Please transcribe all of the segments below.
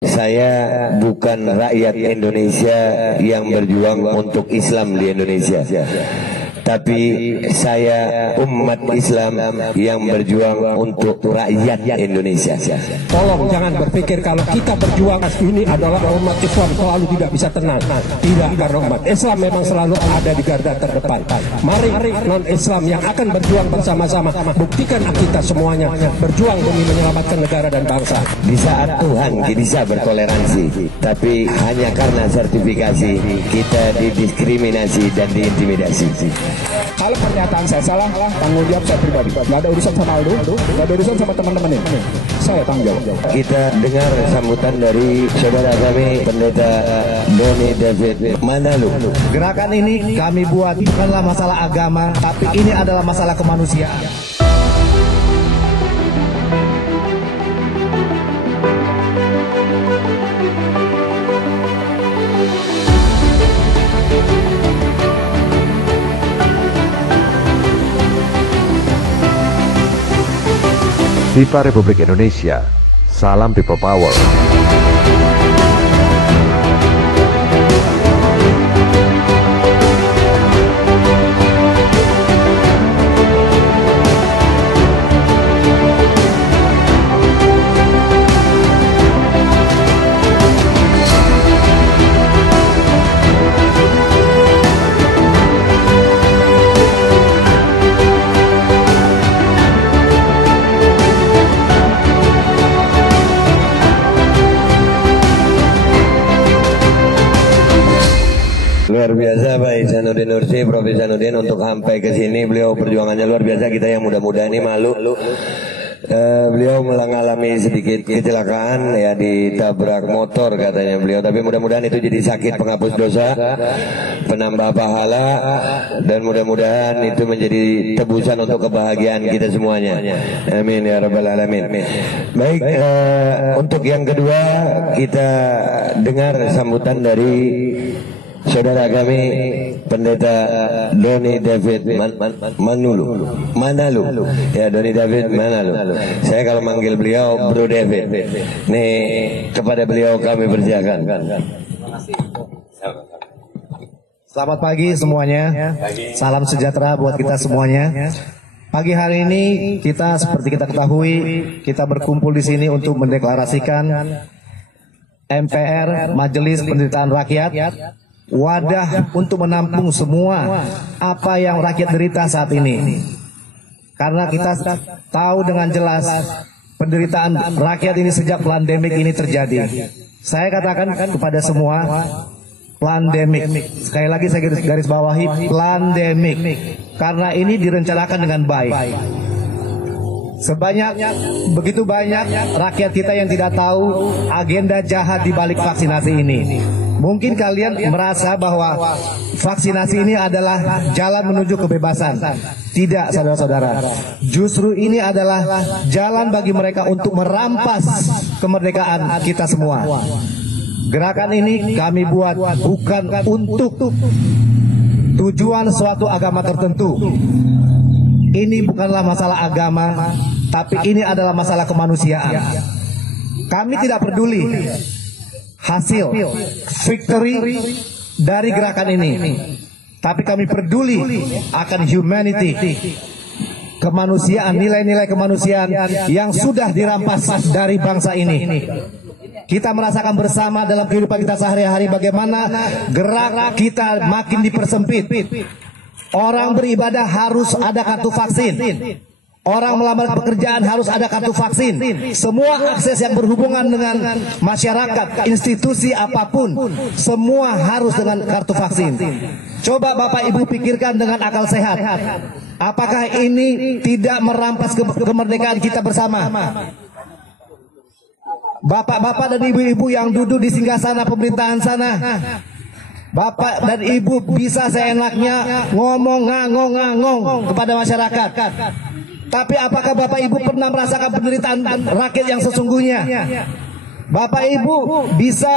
Saya bukan rakyat Indonesia yang berjuang untuk Islam di Indonesia, tapi saya umat Islam yang berjuang untuk rakyat Indonesia. Tolong jangan berpikir kalau kita berjuang ini adalah umat Islam selalu tidak bisa tenang. Tidak, karena umat Islam memang selalu ada di garda terdepan. Mari non-Islam yang akan berjuang bersama-sama, buktikan kita semuanya berjuang demi menyelamatkan negara dan bangsa. Di saat Tuhan bisa bertoleransi, tapi hanya karena sertifikasi kita didiskriminasi dan diintimidasi. Kalau pernyataan saya salah, tanggung jawab saya pribadi. Gak ada urusan sama Aldo, gak ada urusan sama teman-teman ini. Saya tanggung jawab. Kita dengar sambutan dari saudara kami Pendeta Doni David Mandalu. Gerakan ini kami buat bukanlah masalah agama, tapi ini adalah masalah kemanusiaan. Viva Republik Indonesia, salam People Power. Luar biasa Pak Ihsanuddin Nursi, Prof. Ihsanuddin untuk sampai ke sini, beliau perjuangannya luar biasa. Kita yang muda-muda ini malu. Beliau mengalami sedikit kecelakaan, ya, ditabrak motor katanya beliau, tapi mudah-mudahan itu jadi sakit penghapus dosa, penambah pahala, dan mudah-mudahan itu menjadi tebusan untuk kebahagiaan kita semuanya. Amin ya rabbal alamin. Baik, untuk yang kedua kita dengar sambutan dari saudara kami Pendeta Doni David Mandalu. Ya, Doni David Mandalu. Saya kalau manggil beliau Bro David. Nih, kepada beliau kami persilakan. Selamat pagi semuanya. Salam sejahtera buat kita semuanya. Pagi hari ini kita seperti kita ketahui, kita berkumpul di sini untuk mendeklarasikan MPR, Majelis Penderitaan Rakyat, wadah untuk menampung semua apa yang rakyat derita saat ini. Karena kita tahu dengan jelas penderitaan rakyat ini sejak pandemik ini terjadi. Saya katakan kepada semua, pandemik. Sekali lagi saya garis bawahi, pandemik. Karena ini direncanakan dengan baik. Begitu banyak rakyat kita yang tidak tahu agenda jahat di balik vaksinasi ini. Mungkin kalian merasa bahwa vaksinasi ini adalah jalan menuju kebebasan. Tidak, saudara-saudara. Justru ini adalah jalan bagi mereka untuk merampas kemerdekaan kita semua. Gerakan ini kami buat bukan untuk tujuan suatu agama tertentu. Ini bukanlah masalah agama, tapi ini adalah masalah kemanusiaan. Kami tidak peduli hasil victory dari gerakan ini, tapi kami peduli akan humanity, kemanusiaan, nilai-nilai kemanusiaan yang sudah dirampas dari bangsa ini. Kita merasakan bersama dalam kehidupan kita sehari-hari bagaimana gerak kita makin dipersempit. Orang beribadah harus ada kartu vaksin. Orang melamar pekerjaan harus ada kartu vaksin. Semua akses yang berhubungan dengan masyarakat, institusi apapun, semua harus dengan kartu vaksin. Coba Bapak Ibu pikirkan dengan akal sehat. Apakah ini tidak merampas kemerdekaan kita bersama? Bapak-bapak dan ibu-ibu yang duduk di singgasana pemerintahan sana, Bapak dan Ibu bisa seenaknya ngomong ngangong kepada masyarakat. Tapi apakah Bapak Ibu pernah merasakan penderitaan rakyat yang sesungguhnya? Bapak Ibu bisa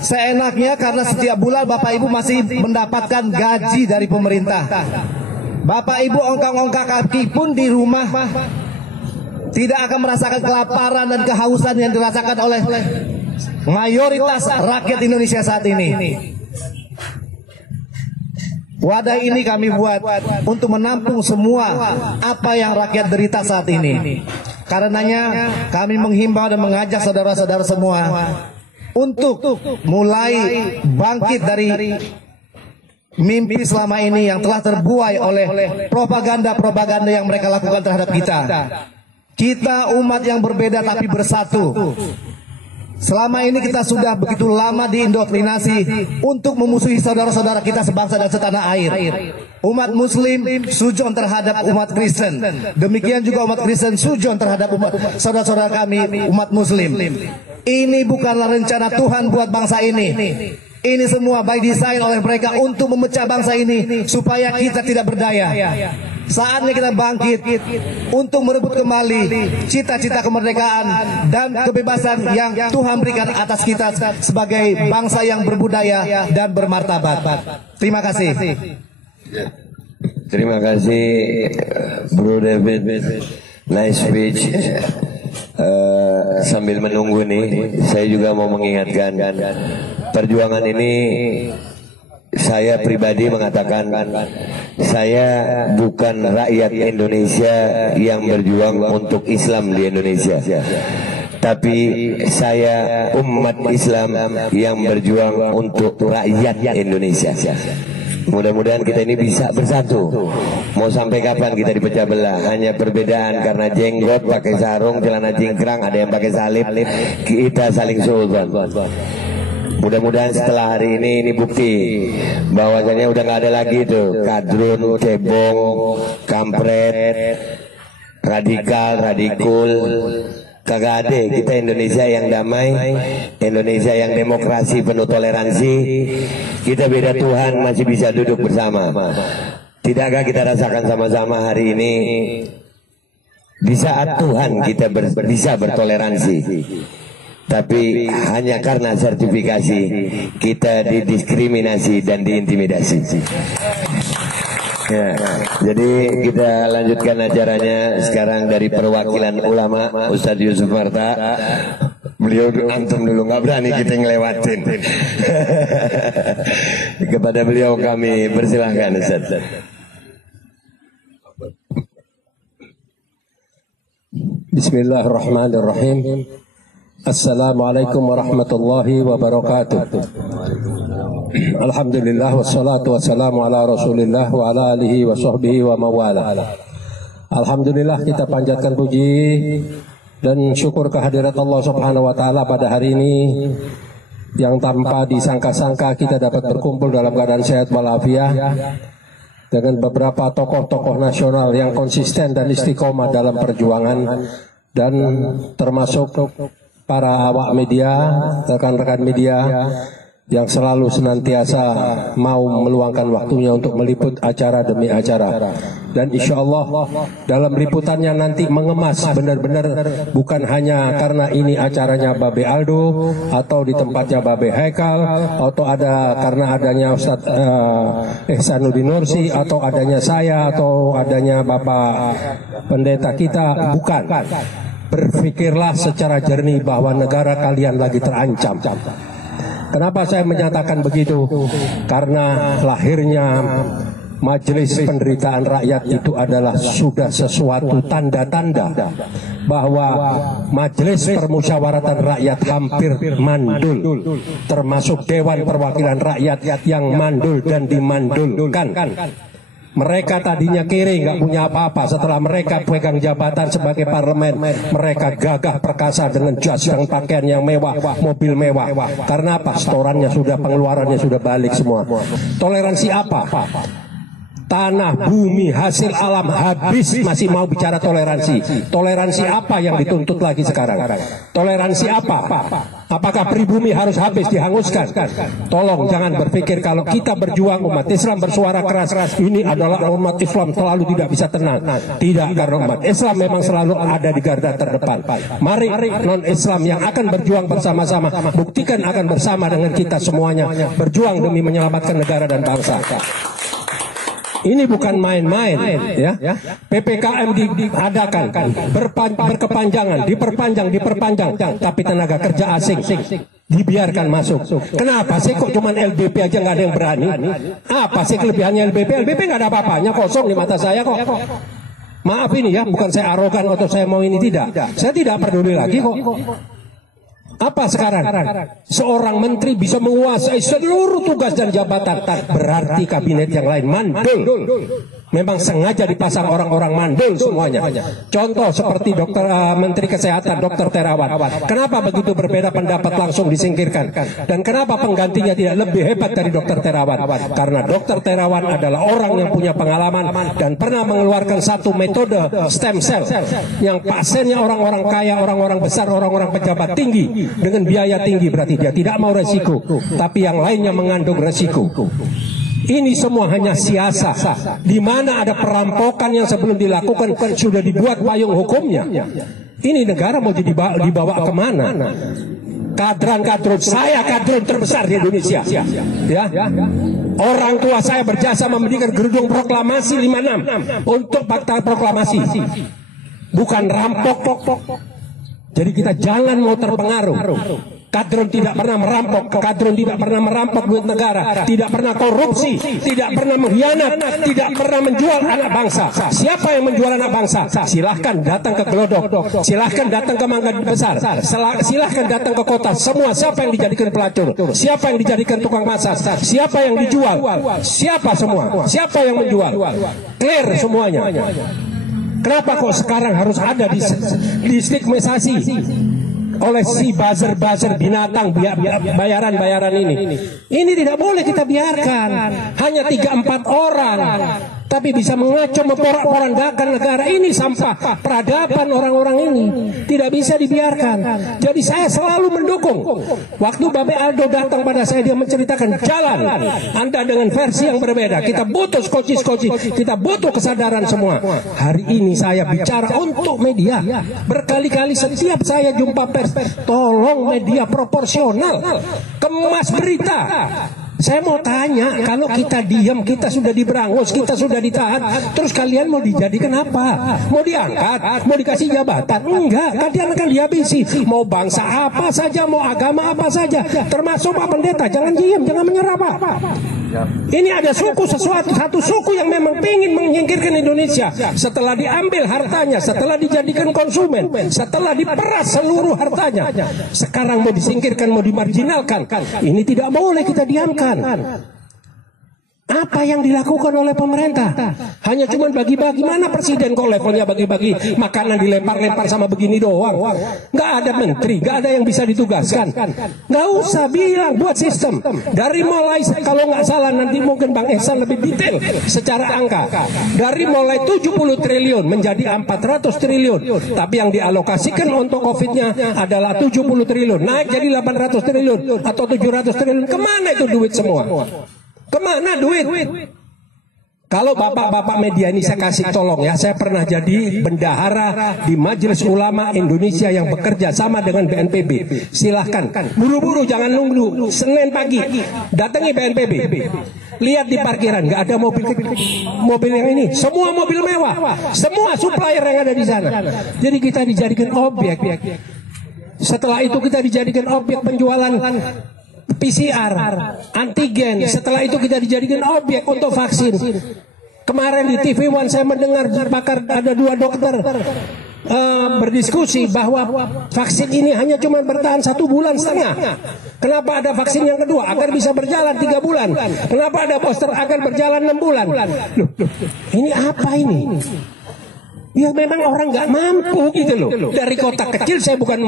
seenaknya karena setiap bulan Bapak Ibu masih mendapatkan gaji dari pemerintah. Bapak Ibu ongkang-ongkang kaki pun di rumah tidak akan merasakan kelaparan dan kehausan yang dirasakan oleh mayoritas rakyat Indonesia saat ini. Wadah ini kami buat untuk menampung semua apa yang rakyat derita saat ini. Karenanya kami menghimbau dan mengajak saudara-saudara semua untuk mulai bangkit dari mimpi selama ini yang telah terbuai oleh propaganda-propaganda yang mereka lakukan terhadap kita. Kita umat yang berbeda tapi bersatu. Selama ini kita sudah begitu lama diindoktrinasi untuk memusuhi saudara-saudara kita sebangsa dan setanah air. Umat Muslim sujon terhadap umat Kristen. Demikian juga umat Kristen sujon terhadap saudara-saudara kami umat Muslim. Ini bukanlah rencana Tuhan buat bangsa ini. Ini semua by design oleh mereka untuk memecah bangsa ini supaya kita tidak berdaya. Saatnya kita bangkit untuk merebut kembali cita-cita kemerdekaan dan kebebasan yang Tuhan berikan atas kita sebagai bangsa yang berbudaya dan bermartabat. Terima kasih. Terima kasih Bro David. Nice speech. Sambil menunggu nih, saya juga mau mengingatkan perjuangan ini. Saya pribadi mengatakan saya bukan rakyat Indonesia yang berjuang untuk Islam di Indonesia, tapi saya umat Islam yang berjuang untuk rakyat Indonesia. Mudah-mudahan kita ini bisa bersatu. Mau sampai kapan kita dipecah belah? Hanya perbedaan karena jenggot, pakai sarung, celana cingkrang, ada yang pakai salib. Kita saling sultan. Mudah-mudahan setelah hari ini bukti bahwasanya udah nggak ada lagi tuh kadrun, cebong, kampret, radikal, radikul. Kagak ada. Kita Indonesia yang damai, Indonesia yang demokrasi penuh toleransi. Kita beda Tuhan masih bisa duduk bersama. Tidakkah kita rasakan sama-sama hari ini di saat Tuhan kita bisa bertoleransi, tapi hanya karena sertifikasi kita didiskriminasi dan diintimidasi. Ya, jadi kita lanjutkan acaranya sekarang dari perwakilan ulama Ustadz Yusuf Marta. Beliau antum dulu, nggak berani kita ngelewatin. Kepada beliau kami persilahkan Ustadz. Bismillahirrahmanirrahim. Assalamualaikum warahmatullahi wabarakatuh. Alhamdulillah wassalatu wassalamu ala Rasulillah wa ala alihi wa sahbihi wa mawala. Alhamdulillah, kita panjatkan puji dan syukur kehadirat Allah Subhanahu wa taala pada hari ini yang tanpa disangka-sangka kita dapat berkumpul dalam keadaan sehat walafiat dengan beberapa tokoh-tokoh nasional yang konsisten dan istiqomah dalam perjuangan, dan termasuk para awak media, rekan-rekan media yang selalu senantiasa mau meluangkan waktunya untuk meliput acara demi acara. Dan insya Allah dalam liputannya nanti mengemas benar-benar, bukan hanya karena ini acaranya Babe Aldo atau di tempatnya Babe Haikal, atau ada karena adanya Ustadz Ihsanuddin Nursi, atau adanya saya, atau adanya Bapak Pendeta kita, bukan. Berpikirlah secara jernih bahwa negara kalian lagi terancam. Kenapa saya menyatakan begitu? Karena lahirnya Majelis Penderitaan Rakyat itu adalah sudah sesuatu tanda-tanda bahwa Majelis Permusyawaratan Rakyat hampir mandul, termasuk Dewan Perwakilan Rakyat yang mandul dan dimandulkan. Mereka tadinya kere, nggak punya apa-apa. Setelah mereka pegang jabatan sebagai parlemen, mereka gagah perkasa dengan jas yang pakaian yang mewah, mobil mewah. Karena apa? Setorannya sudah, pengeluarannya sudah balik semua. Toleransi apa? Tanah, bumi, hasil alam habis, masih mau bicara toleransi. Toleransi apa yang dituntut lagi sekarang? Toleransi apa? Apakah pribumi harus habis, dihanguskan? Tolong jangan berpikir kalau kita berjuang umat Islam bersuara keras, ini adalah umat Islam selalu tidak bisa tenang. Tidak, karena umat Islam memang selalu ada di garda terdepan. Mari non-Islam yang akan berjuang bersama-sama, buktikan akan bersama dengan kita semuanya berjuang demi menyelamatkan negara dan bangsa. Ini bukan main-main, ya. PPKM diadakan, berkepanjangan, diperpanjang, tapi tenaga kerja asing dibiarkan masuk. Kenapa sih kok cuman LBP aja nggak ada yang berani? Apa sih kelebihannya LBP? LBP nggak ada apa-apanya, kosong di mata saya kok. Maaf ini ya, bukan saya arogan atau saya mau ini, tidak. Saya tidak peduli lagi kok. Apa sekarang? Seorang menteri bisa menguasai seluruh tugas dan jabatan. Berarti kabinet yang lain mandul. Memang sengaja dipasang orang-orang mandul semuanya. Contoh seperti Menteri Kesehatan Dr. Terawan. Kenapa begitu berbeda pendapat langsung disingkirkan? Dan kenapa penggantinya tidak lebih hebat dari Dr. Terawan? Karena Dr. Terawan adalah orang yang punya pengalaman dan pernah mengeluarkan satu metode stem cell yang pasiennya orang-orang kaya, orang-orang besar, orang-orang pejabat tinggi dengan biaya tinggi. Berarti dia tidak mau resiko, tapi yang lainnya mengandung resiko. Ini semua hanya siasat, di mana ada perampokan yang sebelum dilakukan sudah dibuat payung hukumnya. Ini negara mau dibawa kemana? Kadron, saya kadron terbesar di Indonesia, ya. Orang tua saya berjasa memberikan gerudung proklamasi 56 untuk fakta proklamasi, bukan rampok. Jadi kita jangan mau terpengaruh. Kadron tidak pernah merampok, kadron tidak pernah merampok duit negara, tidak pernah korupsi, tidak pernah mengkhianat, tidak pernah menjual anak bangsa. Siapa yang menjual anak bangsa? Silahkan datang ke Glodok, silahkan datang ke Mangga Besar, silahkan datang ke kota. Semua siapa yang dijadikan pelacur, siapa yang dijadikan tukang masak, siapa yang dijual, siapa semua, siapa yang menjual, clear semuanya. Kenapa kok sekarang harus ada di stigmatisasi oleh si buzzer binatang bayaran ini? Ini tidak boleh kita biarkan. Hanya 3-4 orang, tapi bisa mengacau memporak-porandakan negara ini. Sampah peradaban orang-orang ini tidak bisa dibiarkan. Jadi saya selalu mendukung. Waktu Babe Aldo datang pada saya, dia menceritakan jalan Anda dengan versi yang berbeda. Kita butuh skoci, kita butuh kesadaran semua. Hari ini saya bicara untuk media. Berkali-kali setiap saya jumpa pers, tolong media proporsional, kemas berita. Saya mau tanya, kalau kita diam, kita sudah diberangus, kita sudah ditahan, terus kalian mau dijadikan apa? Mau diangkat? Mau dikasih jabatan? Enggak, kalian akan dihabisi. Mau bangsa apa saja, mau agama apa saja, termasuk Pak Pendeta. Jangan diam, jangan menyerah Pak. Ini ada satu suku yang memang ingin menyingkirkan Indonesia. Setelah diambil hartanya, setelah dijadikan konsumen, setelah diperas seluruh hartanya, sekarang mau disingkirkan, mau dimarginalkan. Ini tidak boleh kita diamkan. Apa yang dilakukan oleh pemerintah? Hanya cuma bagi-bagi. Mana presiden kok levelnya bagi-bagi makanan, dilempar-lempar sama begini doang? Nggak ada menteri, nggak ada yang bisa ditugaskan. Nggak usah bilang, buat sistem. Dari mulai, kalau nggak salah nanti mungkin Bang Ehsan lebih detail secara angka. Dari mulai 70 triliun menjadi 400 triliun. Tapi yang dialokasikan untuk COVID-nya adalah 70 triliun. Naik jadi 800 triliun atau 700 triliun. Kemana itu duit semua? Kemana duit? Kalau bapak-bapak media ini saya kasih tolong ya, saya pernah jadi bendahara di Majelis Ulama Indonesia yang bekerja sama dengan BNPB. Silahkan, buru-buru jangan nunggu, Senin pagi datangi BNPB. Lihat di parkiran, nggak ada mobil yang ini, semua mobil mewah, semua supplier yang ada di sana. Jadi kita dijadikan objek. Setelah itu kita dijadikan objek penjualan PCR, antigen. Setelah itu kita dijadikan objek untuk vaksin. Kemarin di TV One saya mendengar ada 2 dokter berdiskusi bahwa vaksin ini hanya cuma bertahan 1,5 bulan. Kenapa ada vaksin yang kedua? Agar bisa berjalan 3 bulan. Kenapa ada booster? Agar berjalan 6 bulan. Loh, ini apa ini? Ya memang orang nggak mampu gitu loh. Dari kota kecil, saya bukan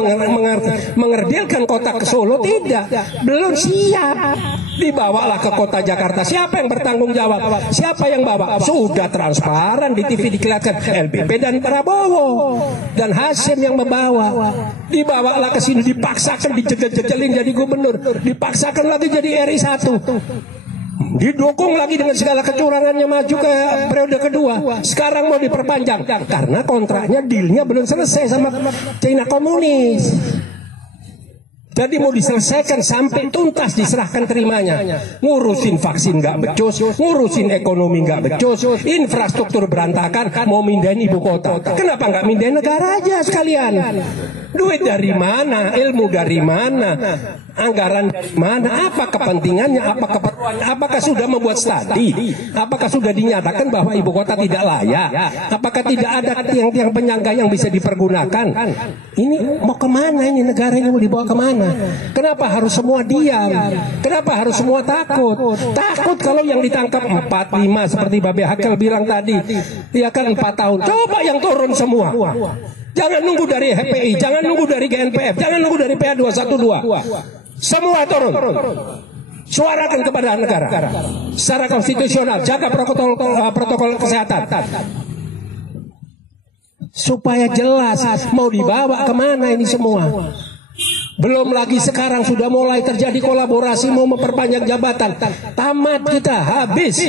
mengerdilkan kota ke Solo, tidak. Belum siap. Dibawalah ke kota Jakarta. Siapa yang bertanggung jawab? Siapa yang bawa? Sudah transparan di TV dikelihatan LBP dan Prabowo dan Hasim yang membawa. Dibawalah ke sini, dipaksakan dijejel-jejelin jadi gubernur, dipaksakan lagi jadi RI 1. Didukung lagi dengan segala kecurangannya, maju ke periode kedua. Sekarang mau diperpanjang karena kontraknya, dealnya belum selesai sama China komunis. Jadi mau diselesaikan sampai tuntas, diserahkan terimanya. Ngurusin vaksin nggak becus, ngurusin ekonomi nggak becus, infrastruktur berantakan, mau mindahin ibu kota. Kenapa nggak mindahin negara aja sekalian? Duit dari mana? Ilmu dari mana? Anggaran dari mana? Apa kepentingannya? Apa keperluannya? Apakah sudah membuat studi? Apakah sudah dinyatakan bahwa ibu kota tidak layak? Apakah tidak ada tiang-tiang penyangga yang bisa dipergunakan? Ini mau kemana ini negara ini, mau dibawa kemana? Kenapa harus semua diam? Kenapa harus semua takut? Takut kalau yang ditangkap 4-5 seperti Babe Hakel bilang tadi, ya kan 4 tahun. Coba yang turun semua. Jangan nunggu dari HPI, jangan nunggu dari GNPF, jangan nunggu dari PA 212. Semua turun. Suarakan kepada negara secara konstitusional, jaga protokol kesehatan. Supaya jelas mau dibawa kemana ini semua. Belum lagi sekarang sudah mulai terjadi kolaborasi mau memperpanjang jabatan. Tamat kita, habis.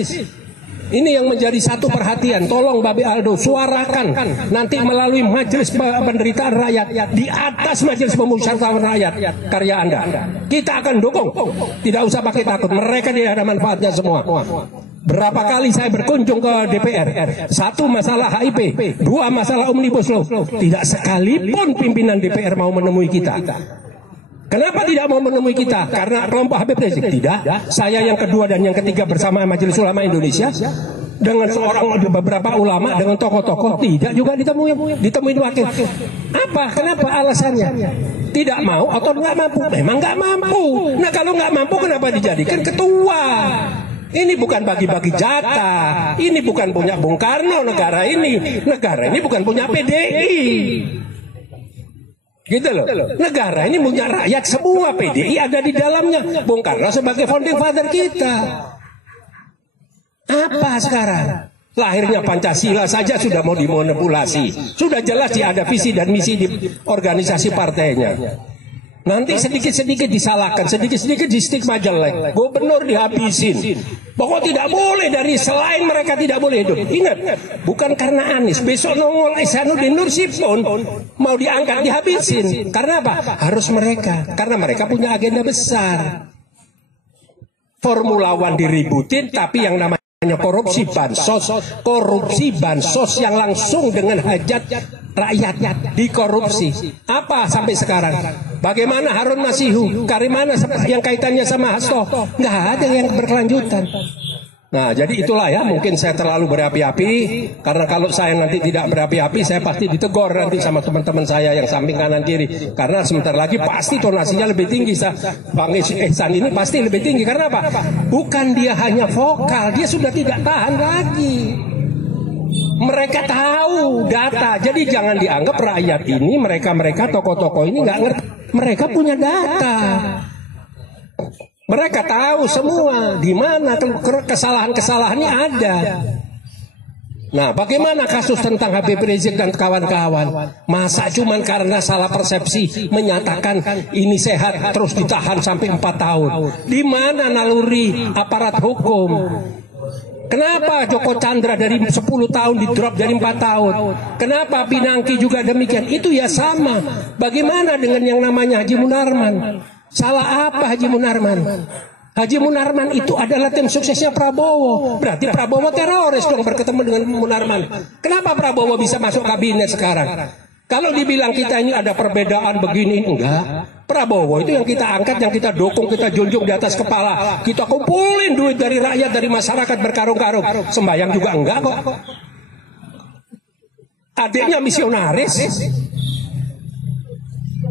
Ini yang menjadi satu perhatian. Tolong Babe Aldo suarakan nanti melalui Majelis Penderitaan Rakyat, di atas Majelis Pemusyawaratan Rakyat, karya Anda. Kita akan dukung. Tidak usah pakai takut. Mereka tidak ada manfaatnya semua. Berapa kali saya berkunjung ke DPR. 1 masalah HIP, 2 masalah Omnibus Law. Tidak sekalipun pimpinan DPR mau menemui kita. Kenapa tidak mau menemui kita? Karena kelompok Habib Rizik? Tidak. Saya yang kedua dan yang ketiga bersama Majelis Ulama Indonesia dengan beberapa ulama, dengan tokoh-tokoh tidak juga ditemuin wakil. Apa? Kenapa alasannya? Tidak mau atau nggak mampu? Memang nggak mampu. Nah kalau nggak mampu kenapa dijadikan ketua? Ini bukan bagi-bagi jatah. Ini bukan punya Bung Karno negara ini. Negara ini bukan punya PDI. Gitu loh. Negara ini punya rakyat semua, PDI ada di dalamnya. Bung Karno sebagai founding father kita. Apa sekarang? Lahirnya Pancasila saja sudah mau dimanipulasi. Sudah jelas ada visi dan misi di organisasi partainya. Nanti sedikit-sedikit disalahkan, sedikit-sedikit di stigma jelek. Gubernur dihabisin. Pokoknya tidak boleh, dari selain mereka tidak boleh hidup. Ingat, bukan karena Anies. Besok nongol Ihsanuddin Nursi pun mau diangkat dihabisin. Karena apa? Harus mereka. Karena mereka punya agenda besar. Formula One diributin, tapi yang namanya korupsi bansos yang langsung dengan hajat rakyat dikorupsi. Apa sampai sekarang? Bagaimana Harun Masihu? Karimana yang kaitannya sama Hasto? Nggak ada yang berkelanjutan. Nah, jadi itulah ya, mungkin saya terlalu berapi-api, karena kalau saya nanti tidak berapi-api, saya pasti ditegur nanti sama teman-teman saya yang samping kanan kiri. Karena sebentar lagi pasti tonasinya lebih tinggi. Bang Ihsan ini pasti lebih tinggi. Karena apa? Bukan dia hanya vokal, dia sudah tidak tahan lagi. Mereka tahu data, jadi jangan dianggap rakyat ini, mereka tokoh-tokoh ini nggak ngerti. Mereka punya data. Mereka tahu semua di mana kesalahan-kesalahannya ada. Nah, bagaimana kasus tentang Habib Rizik dan kawan-kawan? Masa cuman karena salah persepsi menyatakan ini sehat terus ditahan sampai 4 tahun? Di mana naluri aparat hukum? Kenapa Joko Chandra dari 10 tahun di drop jadi 4 tahun? Kenapa Pinangki juga demikian? Itu ya sama. Bagaimana dengan yang namanya Haji Munarman? Salah apa Haji Munarman? Haji Munarman itu adalah tim suksesnya Prabowo. Berarti Prabowo teroris dong berketemu dengan Munarman. Kenapa Prabowo bisa masuk kabinet sekarang? Kalau dibilang kita ini ada perbedaan begini, enggak. Prabowo itu yang kita angkat, yang kita dukung, kita junjung di atas kepala. Kita kumpulin duit dari rakyat, dari masyarakat berkarung-karung. Sembayang juga enggak kok. Adiknya misionaris.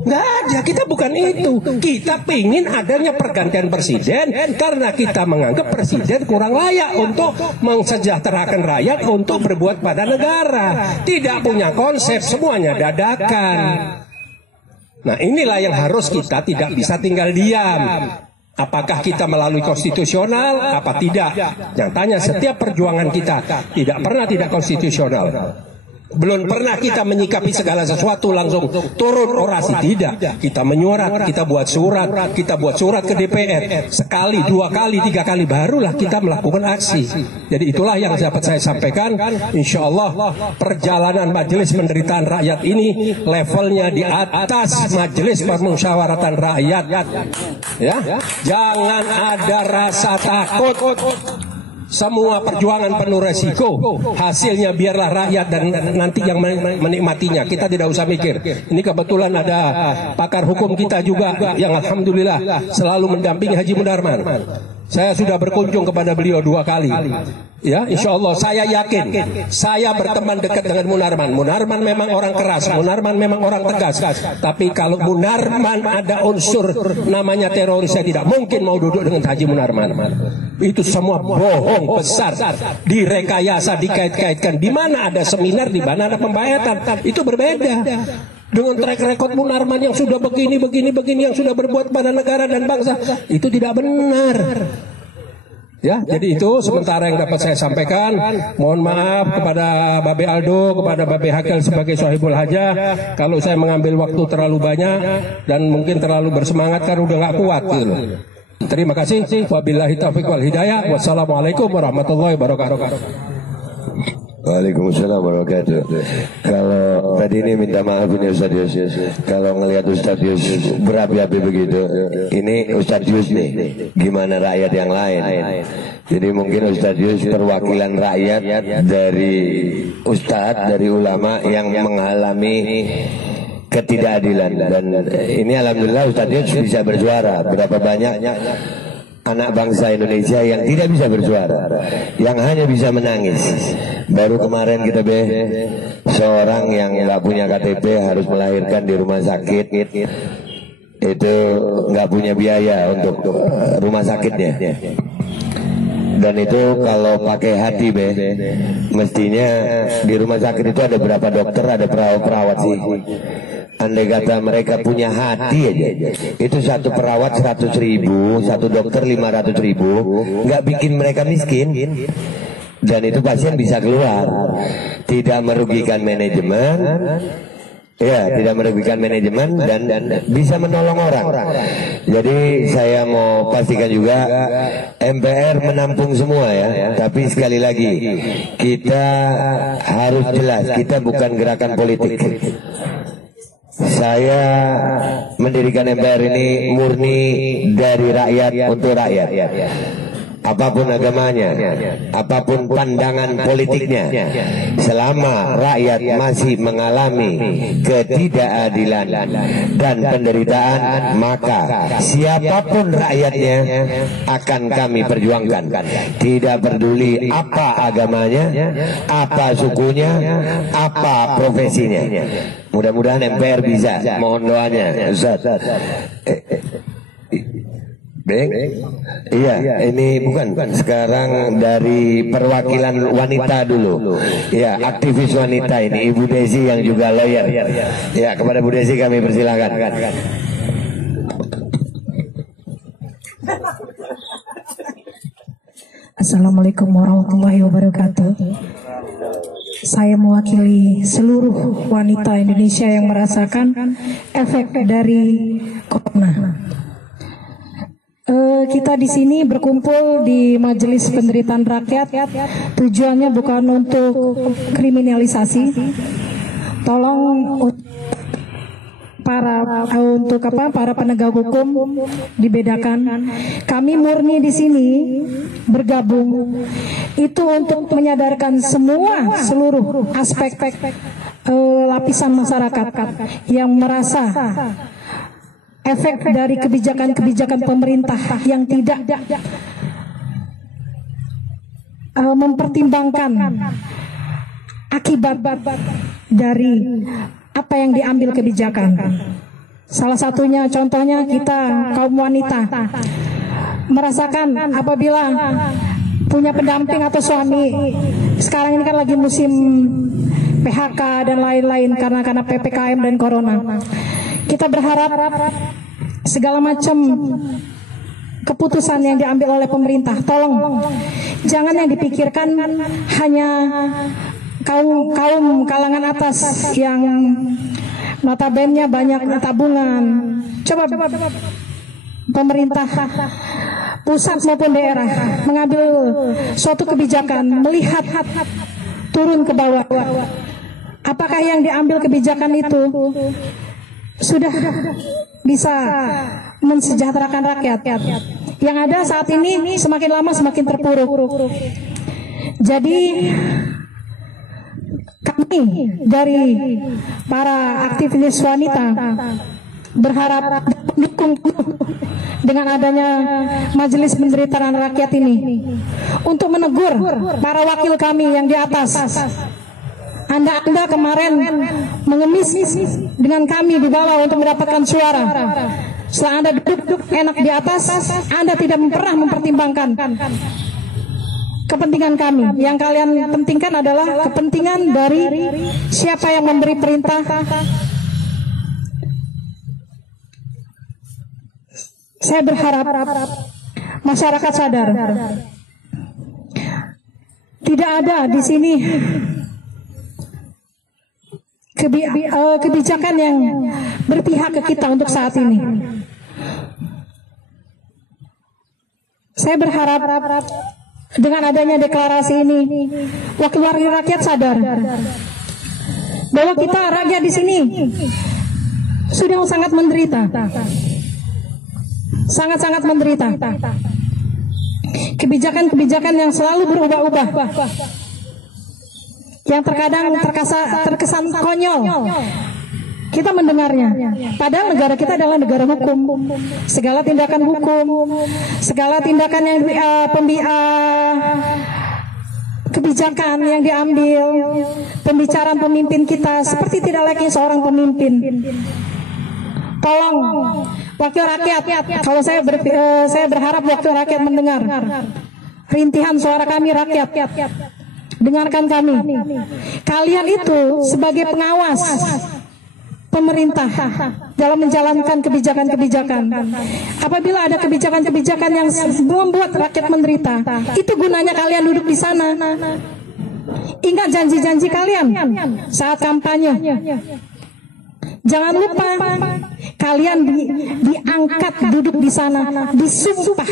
Nggak ada, kita bukan itu. Kita pingin adanya pergantian presiden karena kita menganggap presiden kurang layak untuk mensejahterakan rakyat, untuk berbuat pada negara. Tidak punya konsep, semuanya dadakan. Nah, inilah yang harus kita tidak bisa tinggal diam. Apakah kita melalui konstitusional, apa tidak? Yang tanya, setiap perjuangan kita tidak pernah tidak konstitusional. Belum pernah kita menyikapi segala sesuatu langsung turun orasi, tidak. Kita menyurat, kita buat surat ke DPR sekali, 2 kali, 3 kali, barulah kita melakukan aksi. Jadi itulah yang dapat saya sampaikan. Insya Allah perjalanan Majelis Penderitaan Rakyat ini levelnya di atas Majelis Permusyawaratan Rakyat. Ya, jangan ada rasa takut. Semua perjuangan penuh resiko, hasilnya biarlah rakyat dan nanti yang menikmatinya. Kita tidak usah mikir. Ini kebetulan ada pakar hukum kita juga yang alhamdulillah selalu mendampingi Haji Munarman. Saya sudah berkunjung kepada beliau 2 kali. Ya, insya Allah saya yakin saya berteman dekat dengan Munarman. Munarman memang orang keras, Munarman memang orang tegas. Tapi kalau Munarman ada unsur namanya teroris, saya tidak mungkin mau duduk dengan Haji Munarman. Itu semua bohong besar, direkayasa, dikait-kaitkan. Di mana ada seminar, di mana ada pembayatan, itu berbeda. Dengan track record Munarman yang sudah begini, yang sudah berbuat pada negara dan bangsa, itu tidak benar. Ya, jadi itu sementara yang dapat saya sampaikan. Mohon maaf kepada Babe Aldo, kepada Babe Hakil sebagai Sohibul Hajah kalau saya mengambil waktu terlalu banyak dan mungkin terlalu bersemangat karena udah nggak kuat gitu. Terima kasih. Wabillahi taufiq wal hidayah. Wassalamualaikum warahmatullahi wabarakatuh. Waalaikumsalam warahmatullahi wabarakatuh. Kalau tadi ini minta maaf ini Ustaz Yus, kalau ngelihat Ustaz Yus berapi-api begitu, ini Ustaz Yus nih, gimana rakyat yang lain. Jadi mungkin Ustaz Yus perwakilan rakyat dari Ustadz, dari ulama yang mengalami ketidakadilan, dan ini alhamdulillah Ustaz Yus bisa bersuara. Berapa banyak anak bangsa Indonesia yang tidak bisa bersuara, yang hanya bisa menangis. Baru kemarin kita seorang yang nggak punya KTP harus melahirkan di rumah sakit, itu nggak punya biaya untuk rumah sakitnya. Dan itu kalau pakai hati mestinya di rumah sakit itu ada berapa dokter, ada perawat sih. Andai kata mereka punya hati aja, itu satu perawat 100.000, satu dokter 500.000, nggak bikin mereka miskin. Dan itu pasien bisa keluar, tidak merugikan manajemen. Ya, tidak merugikan manajemen dan bisa menolong orang. Jadi saya mau pastikan juga MPR menampung semua ya. Tapi sekali lagi kita harus jelas, kita bukan gerakan politik. Saya mendirikan MPR ini murni dari rakyat untuk rakyat. Apapun agamanya, apapun pandangan politiknya, selama rakyat masih mengalami ketidakadilan dan penderitaan, maka siapapun rakyatnya akan kami perjuangkan. Tidak peduli apa agamanya, apa sukunya, apa profesinya. Mudah-mudahan MPR bisa. Mohon doanya, Ustaz. Iya, ini bukan. Sekarang dari perwakilan wanita dulu. Ya, aktivis wanita ini, Ibu Desi yang juga lawyer. Ya, kepada Bu Desi kami persilakan. Assalamualaikum warahmatullahi wabarakatuh. Saya mewakili seluruh wanita Indonesia yang merasakan efek dari corona. Kita di sini berkumpul di Majelis Penderitaan Rakyat. Tujuannya bukan untuk kriminalisasi. Tolong para penegak hukum dibedakan. Kami murni di sini bergabung itu untuk menyadarkan seluruh aspek lapisan masyarakat yang merasa efek dari kebijakan-kebijakan pemerintah yang tidak mempertimbangkan akibat dari apa yang diambil kebijakan. Salah satunya contohnya kita kaum wanita merasakan apabila punya pendamping atau suami. Sekarang ini kan lagi musim PHK dan lain-lain karena PPKM dan corona. Kita berharap segala macam keputusan yang diambil oleh pemerintah, tolong jangan yang dipikirkan hanya kaum kalangan atas yang notabene banyak tabungan. Coba pemerintah pusat maupun daerah mengambil suatu kebijakan, melihat turun ke bawah. Apakah yang diambil kebijakan itu sudah bisa mensejahterakan rakyat? Yang ada saat ini semakin lama semakin terpuruk. Jadi kami dari para aktivis wanita berharap mendukung dengan adanya Majelis Penderitaan Rakyat ini untuk menegur para wakil kami yang di atas. Anda kemarin mengemis dengan kami di bawah untuk mendapatkan suara. Setelah Anda duduk enak di atas, Anda tidak pernah mempertimbangkan kepentingan kami. Yang kalian pentingkan adalah kepentingan dari siapa yang memberi perintah. Saya berharap masyarakat sadar. Tidak ada di sini kebijakan yang berpihak ke kita untuk saat ini. Saya berharap dengan adanya deklarasi ini, wakil rakyat sadar bahwa kita rakyat di sini sudah sangat menderita, sangat-sangat menderita. Kebijakan-kebijakan yang selalu berubah-ubah, yang terkadang terkesan konyol. Kita mendengarnya, padahal negara kita adalah negara hukum. Segala tindakan hukum, segala tindakan yang kebijakan yang diambil, pembicaraan pemimpin kita seperti tidak layaknya seorang pemimpin. Tolong wakil rakyat, kalau saya berharap wakil rakyat mendengar rintihan suara kami rakyat. Dengarkan kami. Kalian itu sebagai pengawas pemerintah dalam menjalankan kebijakan-kebijakan. Apabila ada kebijakan-kebijakan yang membuat rakyat menderita, itu gunanya kalian duduk di sana. Ingat janji-janji kalian saat kampanye. Jangan lupa kalian diangkat duduk di sana, disumpah.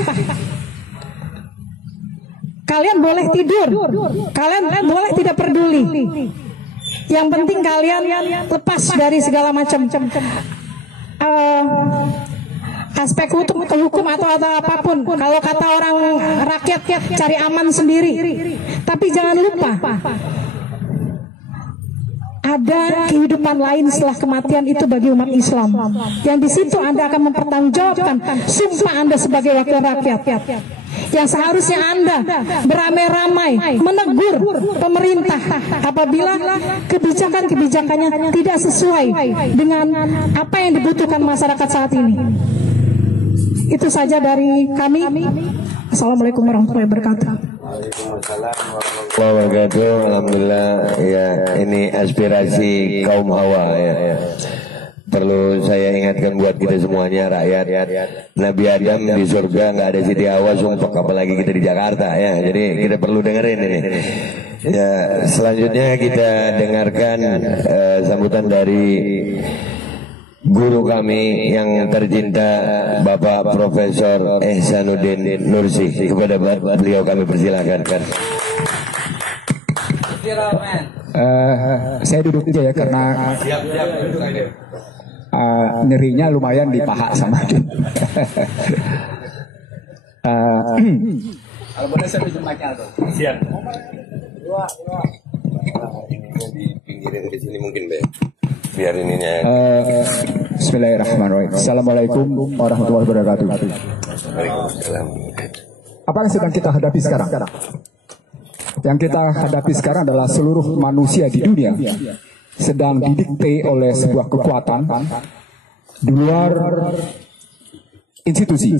Kalian boleh tidur, kalian boleh tidak peduli. Yang penting kalian lepas dari segala macam aspek hukum atau apapun. Kalau kata orang rakyat cari aman sendiri. Tapi jangan lupa ada kehidupan lain setelah kematian itu bagi umat Islam. Yang di situ Anda akan mempertanggungjawabkan sumpah Anda sebagai wakil rakyat. Yang seharusnya Anda beramai-ramai menegur pemerintah apabila kebijakan-kebijakannya tidak sesuai dengan apa yang dibutuhkan masyarakat saat ini. Itu saja dari kami. Assalamualaikum warahmatullahi wabarakatuh. Waalaikumsalam warahmatullahi wabarakatuh. Alhamdulillah, ya ini aspirasi kaum hawa ya. Perlu saya ingatkan buat kita semuanya rakyat. Nabi Adam di surga nggak ada Siti Hawa sumpah, apalagi kita di Jakarta ya. Jadi kita perlu dengerin ini. Ya, selanjutnya kita dengarkan sambutan dari guru kami yang tercinta Bapak Profesor Ihsanuddin Nursi. Kepada beliau kami persilakan. Saya duduk aja ya karena nyerinya lumayan di paha sama dia. Kalau boleh saya pinjam mic-nya tuh. Siap. Di pinggirin di sini mungkin biar ininya. Bismillahirrahmanirrahim. Assalamualaikum warahmatullahi wabarakatuh. Waalaikumsalam. Apa yang sedang kita hadapi sekarang? Yang kita hadapi sekarang adalah seluruh manusia di dunia sedang didikte oleh sebuah kekuatan di luar institusi.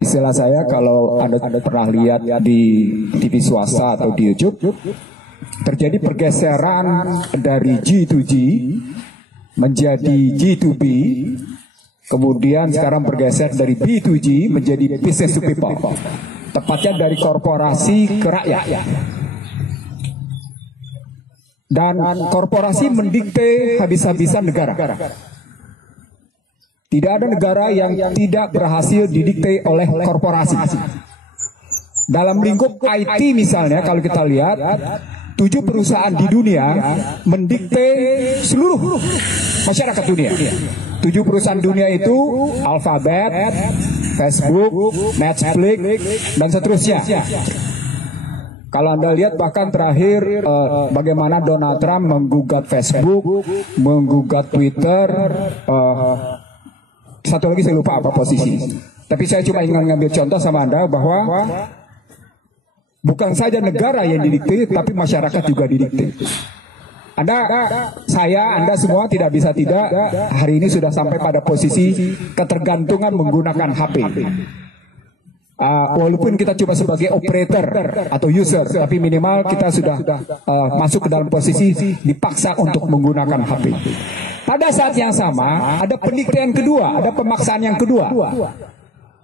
Istilah saya kalau Anda pernah lihat di TV swasta atau di YouTube, terjadi pergeseran dari G2G menjadi G2B, kemudian sekarang bergeser dari B2G menjadi business to people, tepatnya dari korporasi ke rakyat. dan korporasi mendikte habis-habisan negara. Tidak ada negara yang tidak berhasil didikte oleh korporasi. Dalam lingkup IT misalnya, kalau kita lihat 7 perusahaan di dunia mendikte seluruh masyarakat dunia. 7 perusahaan dunia itu Alphabet, Facebook, Netflix, dan seterusnya. Kalau Anda lihat bahkan terakhir bagaimana Donald Trump menggugat Facebook, menggugat Twitter, satu lagi saya lupa apa posisi. Tapi saya cuma ingin ngambil contoh sama Anda bahwa bukan saja negara yang didikte, tapi masyarakat juga didikte. Anda semua tidak bisa tidak hari ini sudah sampai pada posisi ketergantungan menggunakan HP. Walaupun kita cuma sebagai operator atau user, tapi minimal kita sudah masuk ke dalam posisi dipaksa untuk menggunakan HP. Pada saat yang sama, ada pendiktean kedua, ada pemaksaan yang kedua.